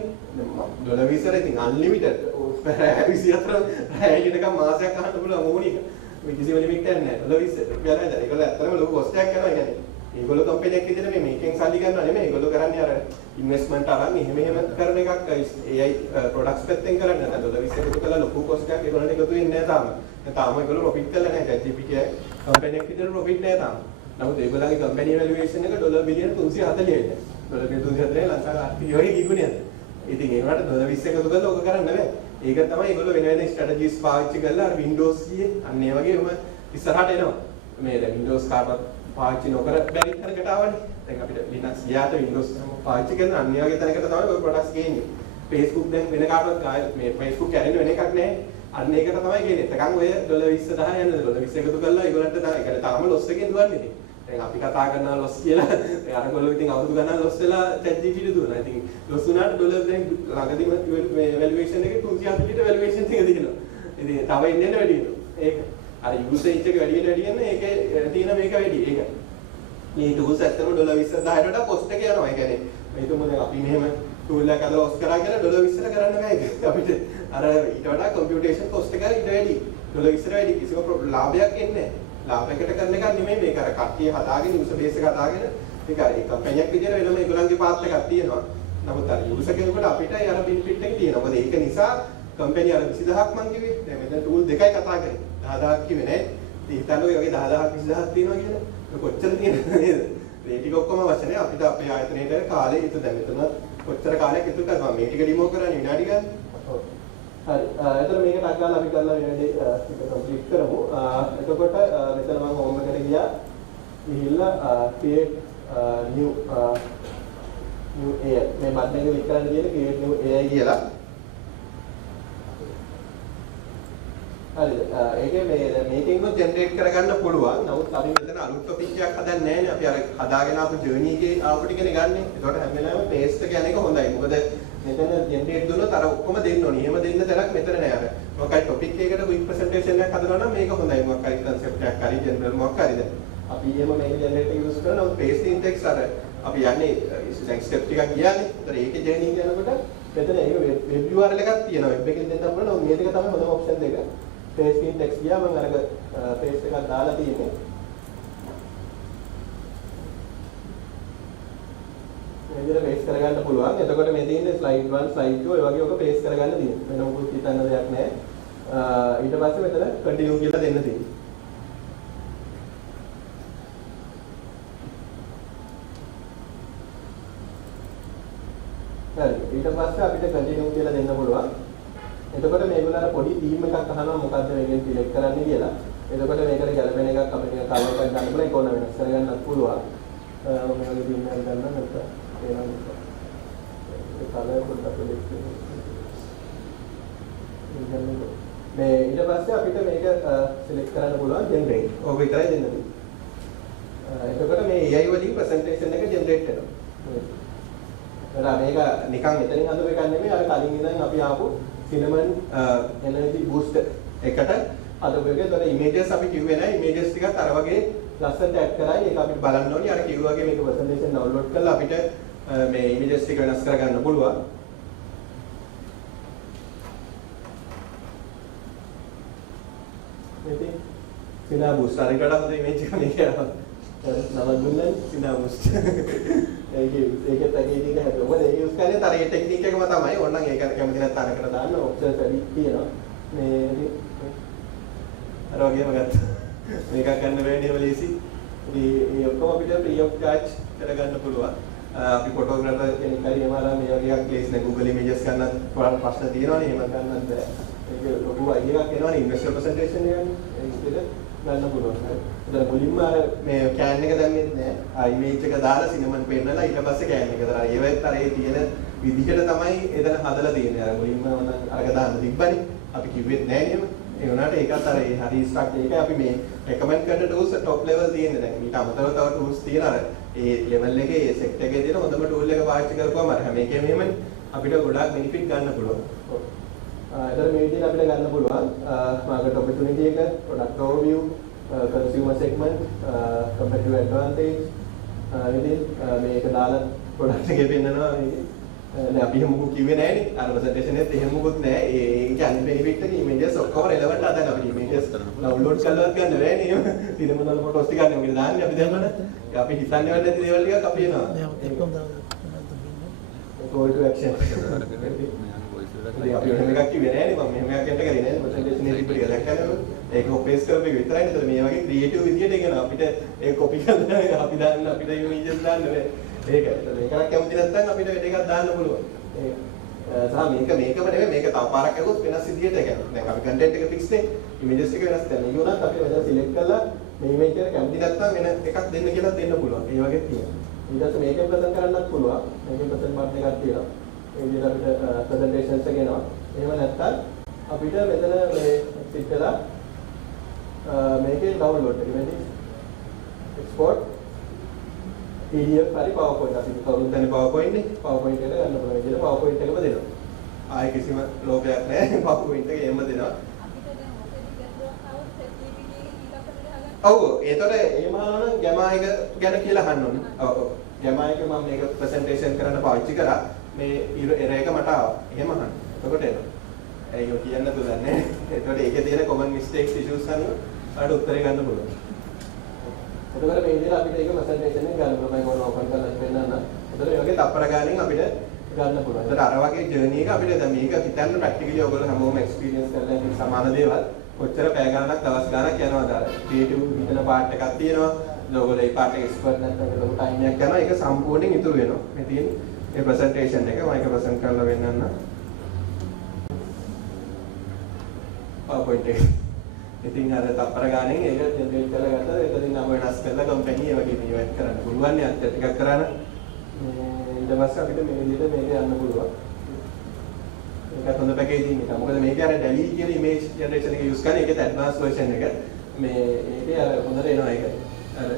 $20 ඉතින් අන්ලිමිටඩ්. 24 රැයකටකම් මාසයක් අහන්න පුළුවන් ඕනික. මේ කිසිම ලිමිට් එකක් නෑ. $20 රුපියල් නේද? ඒගොල්ලෝ ඇත්තටම ලොකු කොස්ට් එකක් යනවා. يعني ඒගොල්ලෝ කම්පැනියක් විදිහට මේ මේකෙන් සල්ලි ගන්නවා නෙමෙයි. ඒගොල්ලෝ කරන්නේ අර ඉන්වෙස්ට්මන්ට් අරන් එහෙම කරන එකක් AI ප්‍රොඩක්ට්ස් පැත්තෙන් කරන්නේ නැහැ. $20 එකතු කරලා ලොකු කොස්ට් එකක් ඒගොල්ලන්ට එකතු වෙන්නේ නැහැ තාම. තාම ඒගොල්ලෝ ප්‍රොෆිට් කරලා නැහැ. ChatGPT කම්පැනියක් විදිහට ප්‍රොෆිට් නැහැ තාම. නමුත් ඒගොල්ලන්ගේ කම්පැනි වැලුවේෂන් එක $1 බිලියන 340යි. $1 බිලියන 340යි ලංකාවේ ආර්ථිකය වගේ ගිගුණේ නැහැ. ඉතින් ඒවට $20 එකතු කරලා ඕක කරන්න බෑ. ඒක තමයි ඒගොල්ලෝ වෙන වෙන ස්ට්‍රැටජිස් පාවිච්චි කරලා අර Windows කීයේ අන්න ඒ වගේම ඉස්සරහට එනවා. මේ දැන් Windows කාටවත් පාවිච්චි නොකර බැරි තැනකට ආවනේ. දැන් අපිට Linux ගියාට Windows පාවිච්චි කරන අන්න ඒ වගේ තැනකට තමයි ඔය ප්‍රොඩක්ට්ස් ගේන්නේ. Facebook දැන් වෙන කාටවත් මේ Facebook කැරෙන්න වෙන එකක් නැහැ. අන්න ඒකට තමයි ගේන්නේ. එතකන් ඔය $20 10 යන්නේ $20 එකතු කරලා ඒගොල්ලන්ට ඒකට තාම ලොස් එකෙන් දුවන්නේ ඉතින්. දැන් අපි කතා කරනවා loss කියලා. දැන් අරගොල්ලෝ ඉතින් අවුරුදු ගණන් loss වෙලා ChatGPT දුවනවා. ඉතින් loss වුණාට ඩොලර් දැන් ළඟදීම මේ valuation එකේ 240ට valuation එක දිනනවා. ඉතින් තව ඉන්නේ වැඩි වෙනවා. ඒක අර usage එක වැඩි වෙන ඒකේ තියෙන මේක වැඩි. ඒක. මේ tools ඇත්තම ඩොලර් 20000ට වඩා cost එක යනවා. ඒ කියන්නේ මේ තුමු දැන් අපි මෙහෙම tool එකක් අදලා ඔස් කරා කියලා ඩොලර් 20ට කරන්න බෑ ඒක. අපිට අර ඊට වඩා computation cost එක ඊට වැඩි. ඩොලර් 20ට වැඩි කිසිම ලාභයක් එන්නේ නැහැ. ලාභයකට කරන එක නෙමෙයි මේක අර කට්ටිය හදාගෙන user base එක හදාගෙන ඒක ඒ කම්පැනියක් විදියට වෙනම ඒගොල්ලන්ගේ පාත් එකක් තියෙනවා. නමුත් අර user කෙනෙකුට අපිට අර benefit එක තියෙනවා. මොකද ඒක නිසා කම්පැනි අර 20000ක් මං කිව්වේ. දැන් මෙතන tool දෙකයි කතා කරන්නේ. 10000ක් කිව්වේ නෑ. ඉතින් හිතන්න ඔය වගේ 10000ක් 20000ක් තියෙනවා කියලා. කොච්චර තියෙනවද නේද? මේ ටික ඔක්කොම අවශ්‍ය නැහැ. අපිට අපේ ආයතනයේ කාලේ ඉත දැන් මෙතන කොච්චර කාලයක් ඉතුරු කරනවා. මේ ටික ඩිමෝ කරන්නේ විනාඩි ගන්න. ඔව්. හරි. එතන මේක ටක් ගාලා අපි කරලා විනාඩි ටික කම්ප්ලීට් කරමු. එතකොට මෙතන මම හෝම් එකට ගියා. ගිහිල්ලා create new AI මේ බටන් එක ක්ලික් කරන්න කියන create new AI කියලා. හරිද? ඒකේ මේකෙන් ජෙනරේට් කරගන්න පුළුවන්. නමුත් අපි මෙතන අලුත් ටොපික් එකක් හදන්නේ නැහැ නේ. අපි අර හදාගෙන ආපු ජර්නි එකේ ආපු ටිකනේ ගන්නෙ. ඒකට හැම වෙලාවෙම පේස්ට් එක යන එක හොඳයි. මොකද මෙතන ජෙනරේට් දුන්නොත් අර ඔක්කොම දෙන්න ඕනේ. එහෙම දෙන්න තැනක් මෙතන නෑ. අර මොකක්ද ටොපික් එකකට ක්වික් ප්‍රසන්ටේෂන් එකක් හදනවා නම් මේක හොඳයි. මොකක් හරි concept එකක් හරි ජෙනරල් මොකක් හරිද. අපි එහෙම මේක ජෙනරේට් එක යූස් කරනවා. නමුත් පේස්ට් ඉන්ඩෙක්ස් අර අපි යන්නේ දැන් ස්ටෙප් ටිකක් ගියානේ. ඒතර ඒකේ ජර්නි එක යනකොට මෙතන ඒක වෙබ් URL එකක් තියෙනවා. වෙබ් එකෙන් දෙන්න පුළුවන්. මේ දෙක තමයි හොඳම ඔප්ෂන් දෙක. paste in text ගියා මම අරක paste එකක් දාලා තියෙන්නේ. මේ විදිහට paste කරගන්න පුළුවන්. එතකොට මේ තියෙන්නේ slide 1 slide 2 ඒ වගේ ඔක paste කරගන්න තියෙනවා. වෙන මොකුත් හිතන්න දෙයක් නැහැ. ඊට පස්සේ මෙතන continue කියලා දෙන්න තියෙනවා. හරි. ඊට පස්සේ අපිට continue කියලා දෙන්න පුළුවන්. එතකොට මේගොල්ලෝ අර පොඩි තීම් එකක් අහනවා මොකද්ද මේකෙන් සිලෙක්ට් කරන්න කියලා. එතකොට මේකට ගැලපෙන එකක් අපිට කලර් එකක් ගන්න පුළුවන්. ඒක ඕන වෙනස් කරගන්නත් පුළුවන්. මම මේකේ තීම් එකක් ගන්න නැත්නම් ඒනම් ඒ කලර් පොඩ්ඩක් සිලෙක්ට් කරන්න. මේ ඊට පස්සේ අපිට මේක සිලෙක්ට් කරන්න පුළුවන් ජෙනරේට්. ඕක විතරයි දෙන්න තියෙන්නේ. එතකොට මේ AI වලින් ප්‍රසන්ටේෂන් එක ජෙනරේට් වෙනවා. මේක නිකන් එතනින් හදපු එකක් නෙමෙයි. අර කලින් ඉඳන් අපි ආපු cinnamon energy booster එකට අදපු එකේ තොර images අපි කිව්වේ නැහැ. images ටිකත් අර වගේ ලස්සනට ඇඩ් කරයි. ඒක අපිට බලන්න ඕනි. අර කිව්වා වගේ මේක presentation download කරලා අපිට මේ images ටික වෙනස් කරගන්න පුළුවන්. මේකේ cinnamon booster එකට හොඳ image එකක් මේක යනවා. නම දුන්නා cinnamon booster. ඒකත් ඇගේ ඉතින් හැදුවා. මොකද ඒක යූස් කරන්නේ අර ඒ ටෙක්නික් එකම තමයි. ඕනනම් ඒක කැමති නැත්නම් අරකට දාන්න ඔප්ෂන්ස් වැඩි තියෙනවා. මේ අර වගේම ගත්තා. මේකක් ගන්න බෑනේ එහෙම ලේසි. ඉතින් මේ ඔක්කොම අපිට free of charge කරගන්න පුළුවන්. අපි ෆොටෝග්‍රැෆර් කෙනෙක් හරි එහෙම අරන් මේ වගේ එකක් ලේසි නේ Google images ගන්නත් ප්‍රශ්න තියෙනවනේ. එහෙම ගන්නත් බෑ. ඒක ලොකු අයිඩියා එකක් එනවනේ investor presentation එකනේ. ඒක විදිහට ගන්න පුළුවන්. ඒතර මුලින්ම අර මේ කෑන් එක දැම්මෙත් නෑ. ඉමේජ් එක දාලා සිනමන් පෙන්නලා ඊට පස්සේ කෑන් එක දාලා. ඒවෙත් අර ඒ තියෙන විදිහට තමයි එතන හදලා තියෙන්නේ. අර මුලින්ම අරක දාන්න තිබ්බනේ. අපි කිව්වෙත් නෑ නේද? ඒ වුණාට ඒකත් අර ඒ හරි ස්ට්‍රක්චර් එකයි අපි මේ රෙකමන්ඩ් කරන ටූල්ස් টොප් ලෙවල් තියෙන්නේ. දැන් ඊට අමතරව තව ටූල්ස් තියෙන අර ඒ ලෙවල් එකේ ඒ සෙක්ට් එකේ තියෙන හොඳම ටූල් එක පාවිච්චි කරපුවම අර හැම එකේම එහෙමනේ අපිට ගොඩාක් බෙනිෆිට් ගන්න පුළුවන්. ඒතර මේ විදිහට අපිට ගන්න පුළුවන් මාකට් ඔපචුනිටි එක, product ඕවර්විව්, consumer segment, competitive advantage ඉතින් මේක දාලා ප්‍රොඩක්ට් එකේ පෙන්නනවා මේකේ. දැන් අපි මොකක් කිව්වේ නෑනේ. අර ප්‍රසන්ටේෂන් එකත් එහෙම මොකුත් නෑ. ඒකේ අනිත් බෙනිෆිට් එක ඉමේජස් ඔක්කොම රෙලෙවන්ට් අදන් අපිට ඉමේජස් ඩවුන්ලෝඩ් කරලවත් ගන්න බෑනේ. එහෙම සිනමනල් ෆොටෝස් ටික ගන්න ඔකට දාන්නේ අපි දැම්මම. අපි හිතන්නේ නැති දේවල් ටිකක් අපි එනවා. call to action. අපි එහෙම එකක් කිව්වේ නෑනේ. මම මෙහෙම එකක් එන්න කරේ නෑනේ. ප්‍රසන්ටේෂන් එකේ ටික දැක්කම ඒක කොපේස් කරපු එක විතරයි නේද? මේ වගේ ක්‍රියේටිව් විදියට කියන අපිට ඒක කොපි කරලා අපි දාන්න අපිට ඉමේජස් දාන්න බෑ. ඒක මේකක් කැමති නැත්නම් අපිට වැඩ එකක් දාන්න පුළුවන්. ඒක සහ මේකම නෙමෙයි මේක තව පාරක් ඇහුවොත් වෙනස් විදියට කරනවා. දැන් අපි කන්ටෙන්ට් එක ෆික්ස් නේ. ඉමේජස් ටික වෙනස් කරනවා. ඒ වුණත් අපි වෙනස් සිලෙක්ට් කරලා මේ ඉමේජ් එක කැමති නැත්නම් වෙන එකක් දෙන්න කියලා දෙන්න පුළුවන්. ඒ වගේ තියෙනවා. ඊට පස්සේ මේකෙන් ප්‍රසන්ට් කරන්නත් පුළුවන්. මේකෙන් ප්‍රසන්ට් බටන් එකක් තියෙනවා. ඒ විදිහට අපිට ප්‍රසන්ටේෂන්ස් එක එනවා. එහෙම නැත්නම් අපිට මෙතන මේ සිත් කරලා මේකේ ඩවුන්ලෝඩ් එක. මේකේ එක්ස්පෝර්ට් PDF හරි PowerPoint අපි කවුරුත් දන්නේ PowerPoint නේ. PowerPoint එකට ගන්න පුළුවන් විදිහට PowerPoint එකම දෙනවා. ආයෙ කිසිම ලෝභයක් නැහැ. PowerPoint එක එන්න දෙනවා. අපිට දැන් ඔකෙදි ගැටලුවක් આવොත් ChatGPT එකේ ඊට අපිට ගහගන්න. ඔව් ඒතකොට එහෙම ආවනම් ගැමා එක ගැන කියලා අහන්න ඕනේ. ඔව් ඔව්. ගැමා එක මම මේක ප්‍රසන්ටේෂන් කරන්න පාවිච්චි කරා. මේ එරර් එක මට ආවා. එහෙම අහන්න. එතකොට එනවා. ඒක කියන්න දුන්නේ. එතකොට ඒකේ තියෙන common mistakes issues අනුව ආඩ උත්තරේ ගන්න පුළුවන්. එතකොට මේ විදිහට අපිට ඒක ප්‍රසන්ටේෂන් එක ගන්න පුළුවන්. මම ඕන ඕපන් කරලා පෙන්නන්න. එතකොට මේ වගේ තප්පර ගානෙන් අපිට ගන්න පුළුවන්. එතකොට අර වගේ ජර්නි එක අපිට දැන් මේක හිතන්න ප්‍රැක්ටිකලි ඔයගොල්ලෝ හැමෝම එක්ස්පීරියන්ස් කරලා ඉන්න සමාන දේවල් කොච්චර පැය ගණනක් දවස් ගණනක් යනවද අර ක්‍රියේටිව් හිතන පාර්ට් එකක් තියෙනවා. ඔයගොල්ලෝ ඒ පාර්ට් එක එක්ස්පර්ට් නැත්නම් ලොකු ටයිම් එකක් යනවා. ඒක සම්පූර්ණයෙන් ඉතුරු වෙනවා. මේ තියෙන මේ ප්‍රසන්ටේෂන් එක මම ඒක ප්‍රසන්ට් කරලා වෙන්නන්න. PowerPoint එක. ඉතින් අර තප්පර ගානෙන් ඒක ජෙනරේට් කරලා ගත්තා. එතනින් නම වෙනස් කරලා කම්පැනි ඒ වගේ මේවා ඇඩ් කරන්න පුළුවන්. අත් ටිකක් කරාන ඊට පස්සේ අපිට මේ විදිහට මේක යන්න පුළුවන්. මේකත් හොඳ පැකේජින් එකක්. මොකද මේක අර DALL-E කියන ඉමේජ් ජෙනරේෂන් එක යූස් කරන එකේ ඇඩ්වාන්ස් version එක. මේ ඒකේ අර හොඳට එනවා ඒක. අර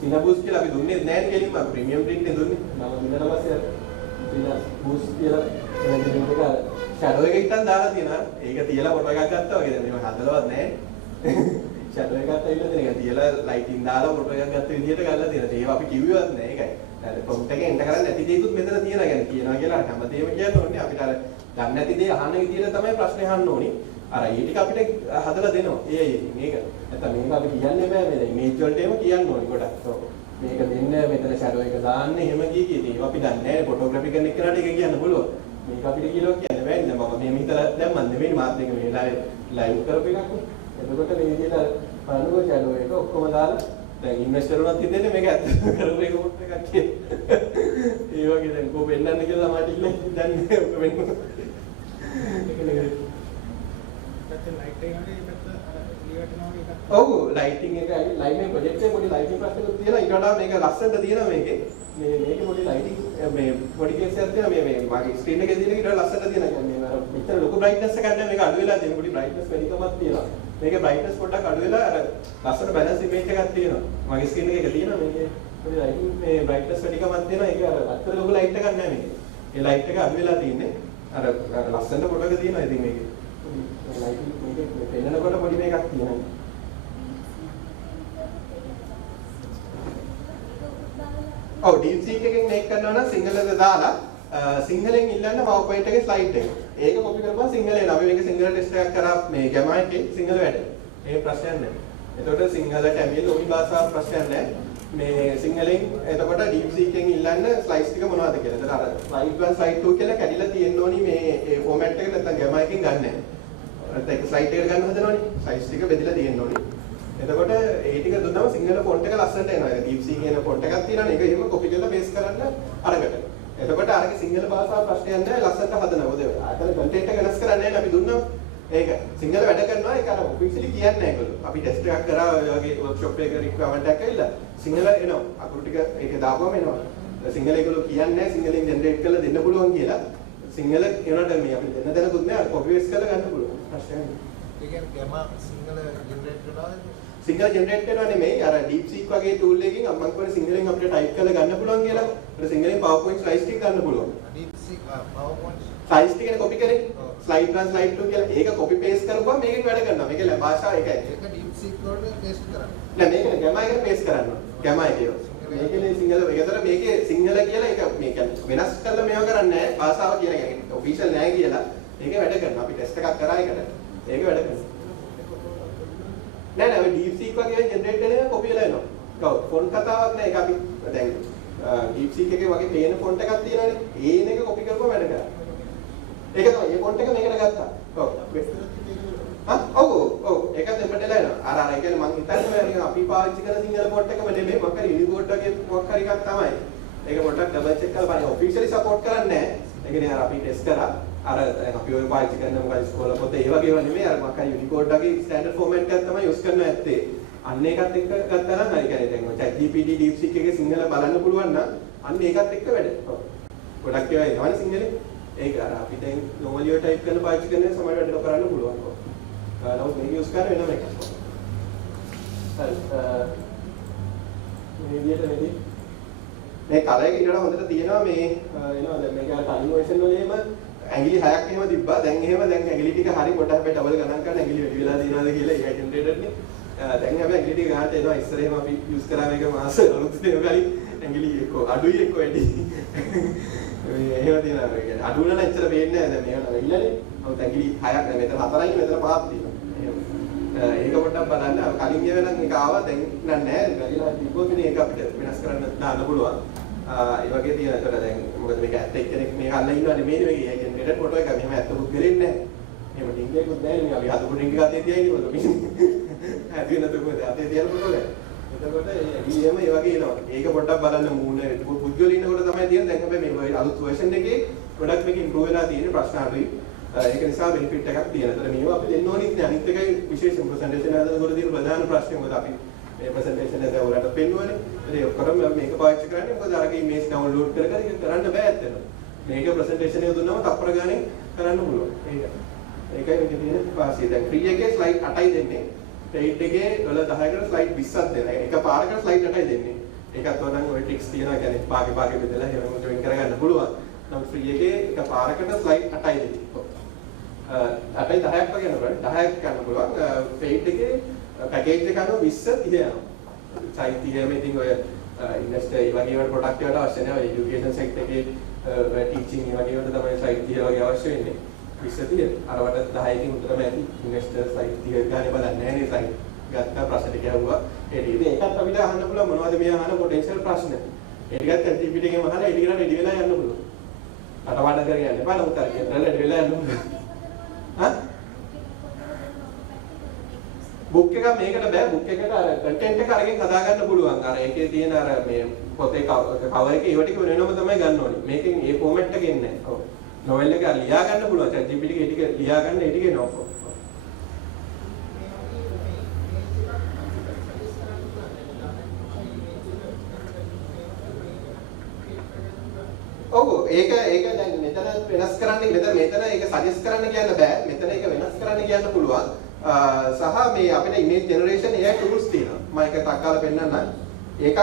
Cineboost කියලා අපි දුන්නේ නැහැ කෙලින්ම ප්‍රීමියම් ප්‍රින්ට් එක දුන්නේ. මම දුන්නාට පස්සේ අර Cineboost කියලා එන එක ෂැඩෝ එක ඉතින් දාලා තියෙනවා. ඒක තියලා ෆොටෝ එකක් ගත්තා වගේ. දැන් මේක හදලවත් නැහැ. ෂැඩෝ එකක් ඇවිල්ලා තියෙන එක තියලා ලයිටින් දාලා ෆොටෝ එකක් ගත්ත විදිහට ගන්නලා තියෙනවා. ඒක අපි කිව්වවත් නැහැ. ඒකයි. දැන් ප්‍රොම්ප්ට් එකේ එන්ටර් කරන්නේ නැති දේකුත් මෙතන තියෙනවා. يعني කියනවා කියලා හැමදේම කියන්න ඕනේ. අපිට අර දන්නේ නැති දේ අහන විදිහට තමයි ප්‍රශ්නේ අහන්න ඕනේ. අර ඒ ටික අපිට හදලා දෙනවා. මේක. නැත්නම් මේක අපි කියන්නේ බෑ මේ ඉමේජ් වලට එහෙම කියන්න ඕනේ ගොඩක්. ඔව්. මේක දෙන්න මෙතන ෂැඩෝ එක දාන්න එහෙම කීකී ඒක අපි දන්නේ නැහැ. ෆොටෝග්‍රැෆි කරන එක්කනට ඒක කියන්න පුළුවන්. මේක අපිට කියලා කියන්න බෑ නේද? මම මේ හිතලා දැම්මන් නෙමෙයි මාත් එක මේ වෙලාවේ ලයිව් කරපු එකක් නේ. එතකොට මේ විදිහට බලනකො ෂැඩෝ එක ඔක්කොම දාලා දැන් ඉන්වෙස්ටර් උනත් හිතන්නේ මේක ඇත්ත කරපු එක මොකක් එකක් කියලා. ඒ වගේ දැන් කොහොම වෙන්නන්න කියලා මට ඉන්නේ දන්නේ ඔක වෙන්න. ඔව් ලයිටින් එක ලයිටින් ප්‍රොජෙක්ට් එකේ පොඩි ලයිටින් ප්‍රශ්නකුත් තියෙනවා. ඊට වඩා මේක ලස්සනට තියෙනවා මේකේ. මේකේ පොඩි ලයිටින් මේ පොඩි කේස් එකක් තියෙනවා. මේ මගේ ස්ක්‍රීන් එකේ තියෙන එක ඊට වඩා ලස්සනට තියෙනවා. කියන්නේ අර මෙච්චර ලොකු බ්‍රයිට්නස් එකක් නැහැ. මේක අඩු වෙලා තියෙන පොඩි බ්‍රයිට්නස් වැඩිකමක් තියෙනවා. මේකේ බ්‍රයිට්නස් පොඩ්ඩක් අඩු වෙලා අර ලස්සන බැලන්ස් ඉමේජ් එකක් තියෙනවා. මගේ ස්ක්‍රීන් එකේ තියෙනවා මේකේ පොඩි ලයිටින් මේ බ්‍රයිට්නස් වැඩිකමක් තියෙනවා. ඒක අර අතර ලොකු ලයිට් එකක් නැහැ මේකේ. ඒ ලයිට් එක අඩු වෙලා තියෙන්නේ. අර ලස්සනට ෆොටෝ එක තියෙනවා. ඉතින් මේකේ ලයිටින් මේකේ පෙන්නනකොට පොඩි මේකක් තියෙනවා. ඔව් DeepSeek එකෙන් මේක කරනවා නම් සිංහලද දාලා සිංහලෙන් ඉල්ලන්න PowerPoint එකේ ස්ලයිඩ් එක. ඒක කොපි කරපුවා සිංහලෙන්. අපි මේක සිංහල ටෙස්ට් එකක් කරා මේ ගැමා එකේ සිංහල වැඩ. ඒ ප්‍රශ්නයක් නැහැ. එතකොට සිංහල ටැමිල් ඔයි භාෂාව ප්‍රශ්නයක් නැහැ. මේ සිංහලෙන් එතකොට DeepSeek එකෙන් ඉල්ලන්න ස්ලයිඩ්ස් ටික මොනවද කියලා. එතකොට අර slide 1 slide 2 කියලා කැඩිලා තියෙන්න ඕනි මේ ෆෝමැට් එක නැත්නම් ගැමා එකෙන් ගන්න නැහැ. නැත්නම් ඒක ස්ලයිඩ් එකට ගන්න හදනවනේ. ස්ලයිඩ්ස් ටික බෙදලා තියෙන්න ඕනි. එතකොට ඒ ටික දුන්නම සිංහල ෆොන්ට් එක ලස්සනට එනවා. ඒක DeepSeek කියන ෆොන්ට් එකක් තියෙනවනේ. ඒක එහෙම කොපි කරලා පේස්ට් කරන්න අරකට. එතකොට අරගේ සිංහල භාෂාව ප්‍රශ්නයක් නැහැ. ලස්සනට හදනවා. මොකද අතන කන්ටෙන්ට් එක වෙනස් කරන්නේ නැහැ. අපි දුන්නා ඒක සිංහල වැඩ කරනවා. ඒක අර ඔෆිෂියලි කියන්නේ නැහැ ඒගොල්ලෝ. අපි ටෙස්ට් එකක් කරා ඔය වගේ වර්ක්ෂොප් එකක රික්වයර්මන්ට් එකක් ඇවිල්ලා සිංහල එනවා. අකුරු ටික ඒක දාපුවම එනවා. සිංහල ඒගොල්ලෝ කියන්නේ නැහැ සිංහලෙන් ජෙනරේට් කරලා දෙන්න පුළුවන් කියලා. සිංහල ඒනට මේ අපි දෙන්න දෙනකුත් නැහැ. කොපි පේස්ට් කරලා ගන්න පුළුවන්. ප්‍රශ්නයක් නැහැ. ඒ කියන්නේ ගැමා සිංහල ජෙනරේට් කරනවාද? සිංහල ජෙනරේට් කරනවා නෙමෙයි අර DeepSeek වගේ tool එකකින් මම කියන්නේ සිංහලෙන් අපිට ටයිප් කරලා ගන්න පුළුවන් කියලා. ඒක සිංහලෙන් PowerPoint slides ටික ගන්න පුළුවන්. DeepSeek PowerPoint slides ටිකනේ කොපි කරේ. slide 1 slide 2 කියලා ඒක කොපි පේස්ට් කරපුවම මේකෙන් වැඩ කරනවා. මේක භාෂාව එකයි. ඒක DeepSeek වලට පේස්ට් කරන්න. නෑ මේක ගැමා එකට පේස්ට් කරනවා. ගැමා එකේ. මේකනේ සිංහල ඒකතර මේකේ සිංහල කියලා ඒක මේ කියන්නේ වෙනස් කරලා මේව කරන්නේ නෑ. භාෂාව කියන එක ඔෆිෂියල් නෑ කියලා. ඒක වැඩ කරනවා. අපි ටෙස්ට් එකක් කරා ඒකට. ඒක වැඩ කරනවා. නෑ DeepSeek වගේ ජෙනරේට් කරන එක කොපි වෙලා එනවා. කවුද? ෆොන්ට් කතාවක් නෑ. ඒක අපි දැන් DeepSeek එකේ වගේ පේන ෆොන්ට් එකක් තියෙනවානේ. ඒන එක කොපි කරපුවා වැඩ කරා. ඒක තමයි. මේ ෆොන්ට් එක මේකට ගත්තා. කවුද? ඔව්. ඒකත් එපටලා එනවා. අර ඒ කියන්නේ මම හිතන්නේ අපි පාවිච්චි කරන සිංහල ෆොන්ට් එකම නෙමෙයි. මොකක් හරි ඉනිකෝඩ් වගේ මොකක් හරි එකක් තමයි. ඒක පොඩ්ඩක් ඩබල් චෙක් කරලා බලන්න. ඔෆිෂියලි සපෝට් කරන්නේ නෑ. ඒ කියන්නේ අර අපි ටෙස්ට් කරා. අර දැන් අපි ඔය පාවිච්චි කරන මොකද ඉස්කෝල පොතේ ඒ වගේ ඒවා නෙමෙයි. අර මොකක් හරි යුනිකෝඩ් වගේ ස්ටෑන්ඩඩ් ෆෝමැට් එකක් තමයි යූස් කරන්න ඇත්තේ. අන්න ඒකත් එක්ක ගත්තා නම් හරි. කියන්නේ දැන් ChatGPT DeepSeek එකේ සිංහල බලන්න පුළුවන් නම් අන්න ඒකත් එක්ක වැඩ. ඔව්. ගොඩක් ඒවා එනවනේ සිංහලෙන්. ඒක අර අපි දැන් normally ඔය ටයිප් කරන පාවිච්චි කරන සමහර වැඩ කරන්න පුළුවන්. ඔව්. නමුත් මේක යූස් කරන වෙනම එකක්. හරි. මේ විදිහට මේ කලර් එක ඊට වඩා හොඳට තියෙනවා මේ එනවා දැන් මේක ටයිම් වර්ෂන් වලේම ඇඟිලි 6ක් එහෙම තිබ්බා. දැන් ඇඟිලි ටික හරි පොඩ්ඩක් හැබැයි ඩබල් ගණන් කරන ඇඟිලි වැඩි වෙලා තියෙනවද කියලා ඒක ජෙනරේටර්නේ. දැන් හැබැයි ඇඟිලි ටික ගන්නට එනවා. ඉස්සර එහෙම අපි යූස් කරා මේක මාස අලුත් දෙක කලින් ඇඟිලි එක්ක අඩුයි එක්ක වැඩි. මේ එහෙම තියෙනවා. ඒ කියන්නේ අඩු වෙන නම් එච්චර පේන්නේ නැහැ. දැන් මේක නම් වෙයිලානේ. නමුත් ඇඟිලි 6ක් දැන් මෙතන 4යි මෙතන 5ක් තියෙනවා. එහෙම. ඒක පොඩ්ඩක් බලන්න. කලින් ගිය වෙනන් එක ආවා දැන් නෑ. ගලිලා තිබ්බොත් මේක අපිට වෙනස් කරන්න දාන්න පුළුවන්. ඒ වගේ තියෙන. ඒතර දැන් මොකද මේක ඇත්ත එක්කෙනෙක් මේක අල්ලලා ඉන්නවනේ මේක ජෙනරේටර් ෆොටෝ එක මෙහෙම ඇත්ත පුද්ගලෙන්නේ නැහැ. එහෙම ඩිංග් එකකුත් නැහැ නේ අපි හදපු ඩිංග් එක අතේ තියයි කිව්වලු. ඇති වෙනද කොහෙද අතේ තියලා ෆොටෝ ගන්න. එතකොට ඊයම ඒ වගේ එනවා. ඒක පොඩ්ඩක් බලන්න මූණ පුද්ගලෙ ඉන්නකොට තමයි තියෙන්නේ. දැන් හැබැයි මේ අලුත් version එකේ ගොඩක් මේක improve වෙලා තියෙන්නේ ප්‍රශ්න අඩුයි. ඒක නිසා benefit එකක් තියෙනවා. ඒතර මේවා අපි දෙන්න ඕනෙත් නෑ. අනිත් එකයි විශේෂ presentation හදනකොට තියෙන ප්‍රධාන ප්‍රශ්නේ මොකද අපි මේ presentation එක ඔයාලට පෙන්වන්නේ. ඒ ඔක්කොම මේක පාවිච්චි කරන්නේ මොකද අරක image download කර කර ඒක කරන්න බෑ ඇත්තටම. මේක presentation එක දුන්නම තප්පර ගානේ කරන්න පුළුවන්. ඒකයි මේකේ තියෙන පාසිය. දැන් free එකේ slide 8යි දෙන්නේ. paid එකේ වල 10කට slide 20ක් දෙනවා. එක පාරකට slide 8යි දෙන්නේ. ඒකත් ඕනනම් ඔය tricks තියෙනවා. කියන්නේ පාගේ බෙදලා එහෙම join කරගන්න පුළුවන්. නමුත් free එකේ එක පාරකට slide 8යි දෙන්නේ. 8යි 10ක් වගේ යනවා. 10ක් ගන්න පුළුවන්. paid එකේ package එක අනුව 20 30 යනවා. site 30 මේ ඉතින් ඔය ඉන්ඩස්ට්‍රි ඒ වගේ වල ප්‍රොඩක්ට් වලට අවශ්‍ය නැහැ. ඔය এডুকেෂන් සෙක්ටර් එකේ ටීචින් ඒ වගේ වලට තමයි site 30 වගේ අවශ්‍ය වෙන්නේ. 20 30. අරවට 10කින් උතරම ඇති. ඉන්වෙස්ටර් site 30 ගානේ බලන්නේ නැහැ නේ site. ගත්තා ප්‍රශ්න ටික ඇහුවා. ඒ ටික ඒකත් අපිට අහන්න පුළුවන් මොනවද මේ අහන potential ප්‍රශ්න. ඒ ටිකත් ChatGPT එකෙන් අහලා ඒ ටිකට රෙඩි වෙලා යන්න පුළුවන්. අටවඩ කරගෙන යන්න එපා. නමුත් අර කියලා රෙඩි වෙලා යන්න ඕනේ. බුක් එකක් මේකට බෑ. බුක් එකට අර කන්ටෙන්ට් එක අරගෙන හදා ගන්න පුළුවන්. අර ඒකේ තියෙන අර මේ පොතේ කවර් එකේ ඒව ටික වෙනම තමයි ගන්න ඕනේ. මේකෙන් ඒ ෆෝමැට් එක එන්නේ නැහැ. ඔව්. නොවෙල් එක ලියා ගන්න පුළුවන්. ChatGPT එකේ ටික ලියා ගන්න ඒ ටික එනවා. ඔව් ඒක දැන් මෙතන වෙනස් කරන්න මෙතන ඒක සජෙස්ට් කරන්න කියන්න බෑ. මෙතන ඒක වෙනස් කරන්න කියන්න පුළුවන්. සහ මේ අපිට image generation AI tools තියෙනවා. මම ඒක ටක් ගාලා පෙන්නන්නම්. ඒකක්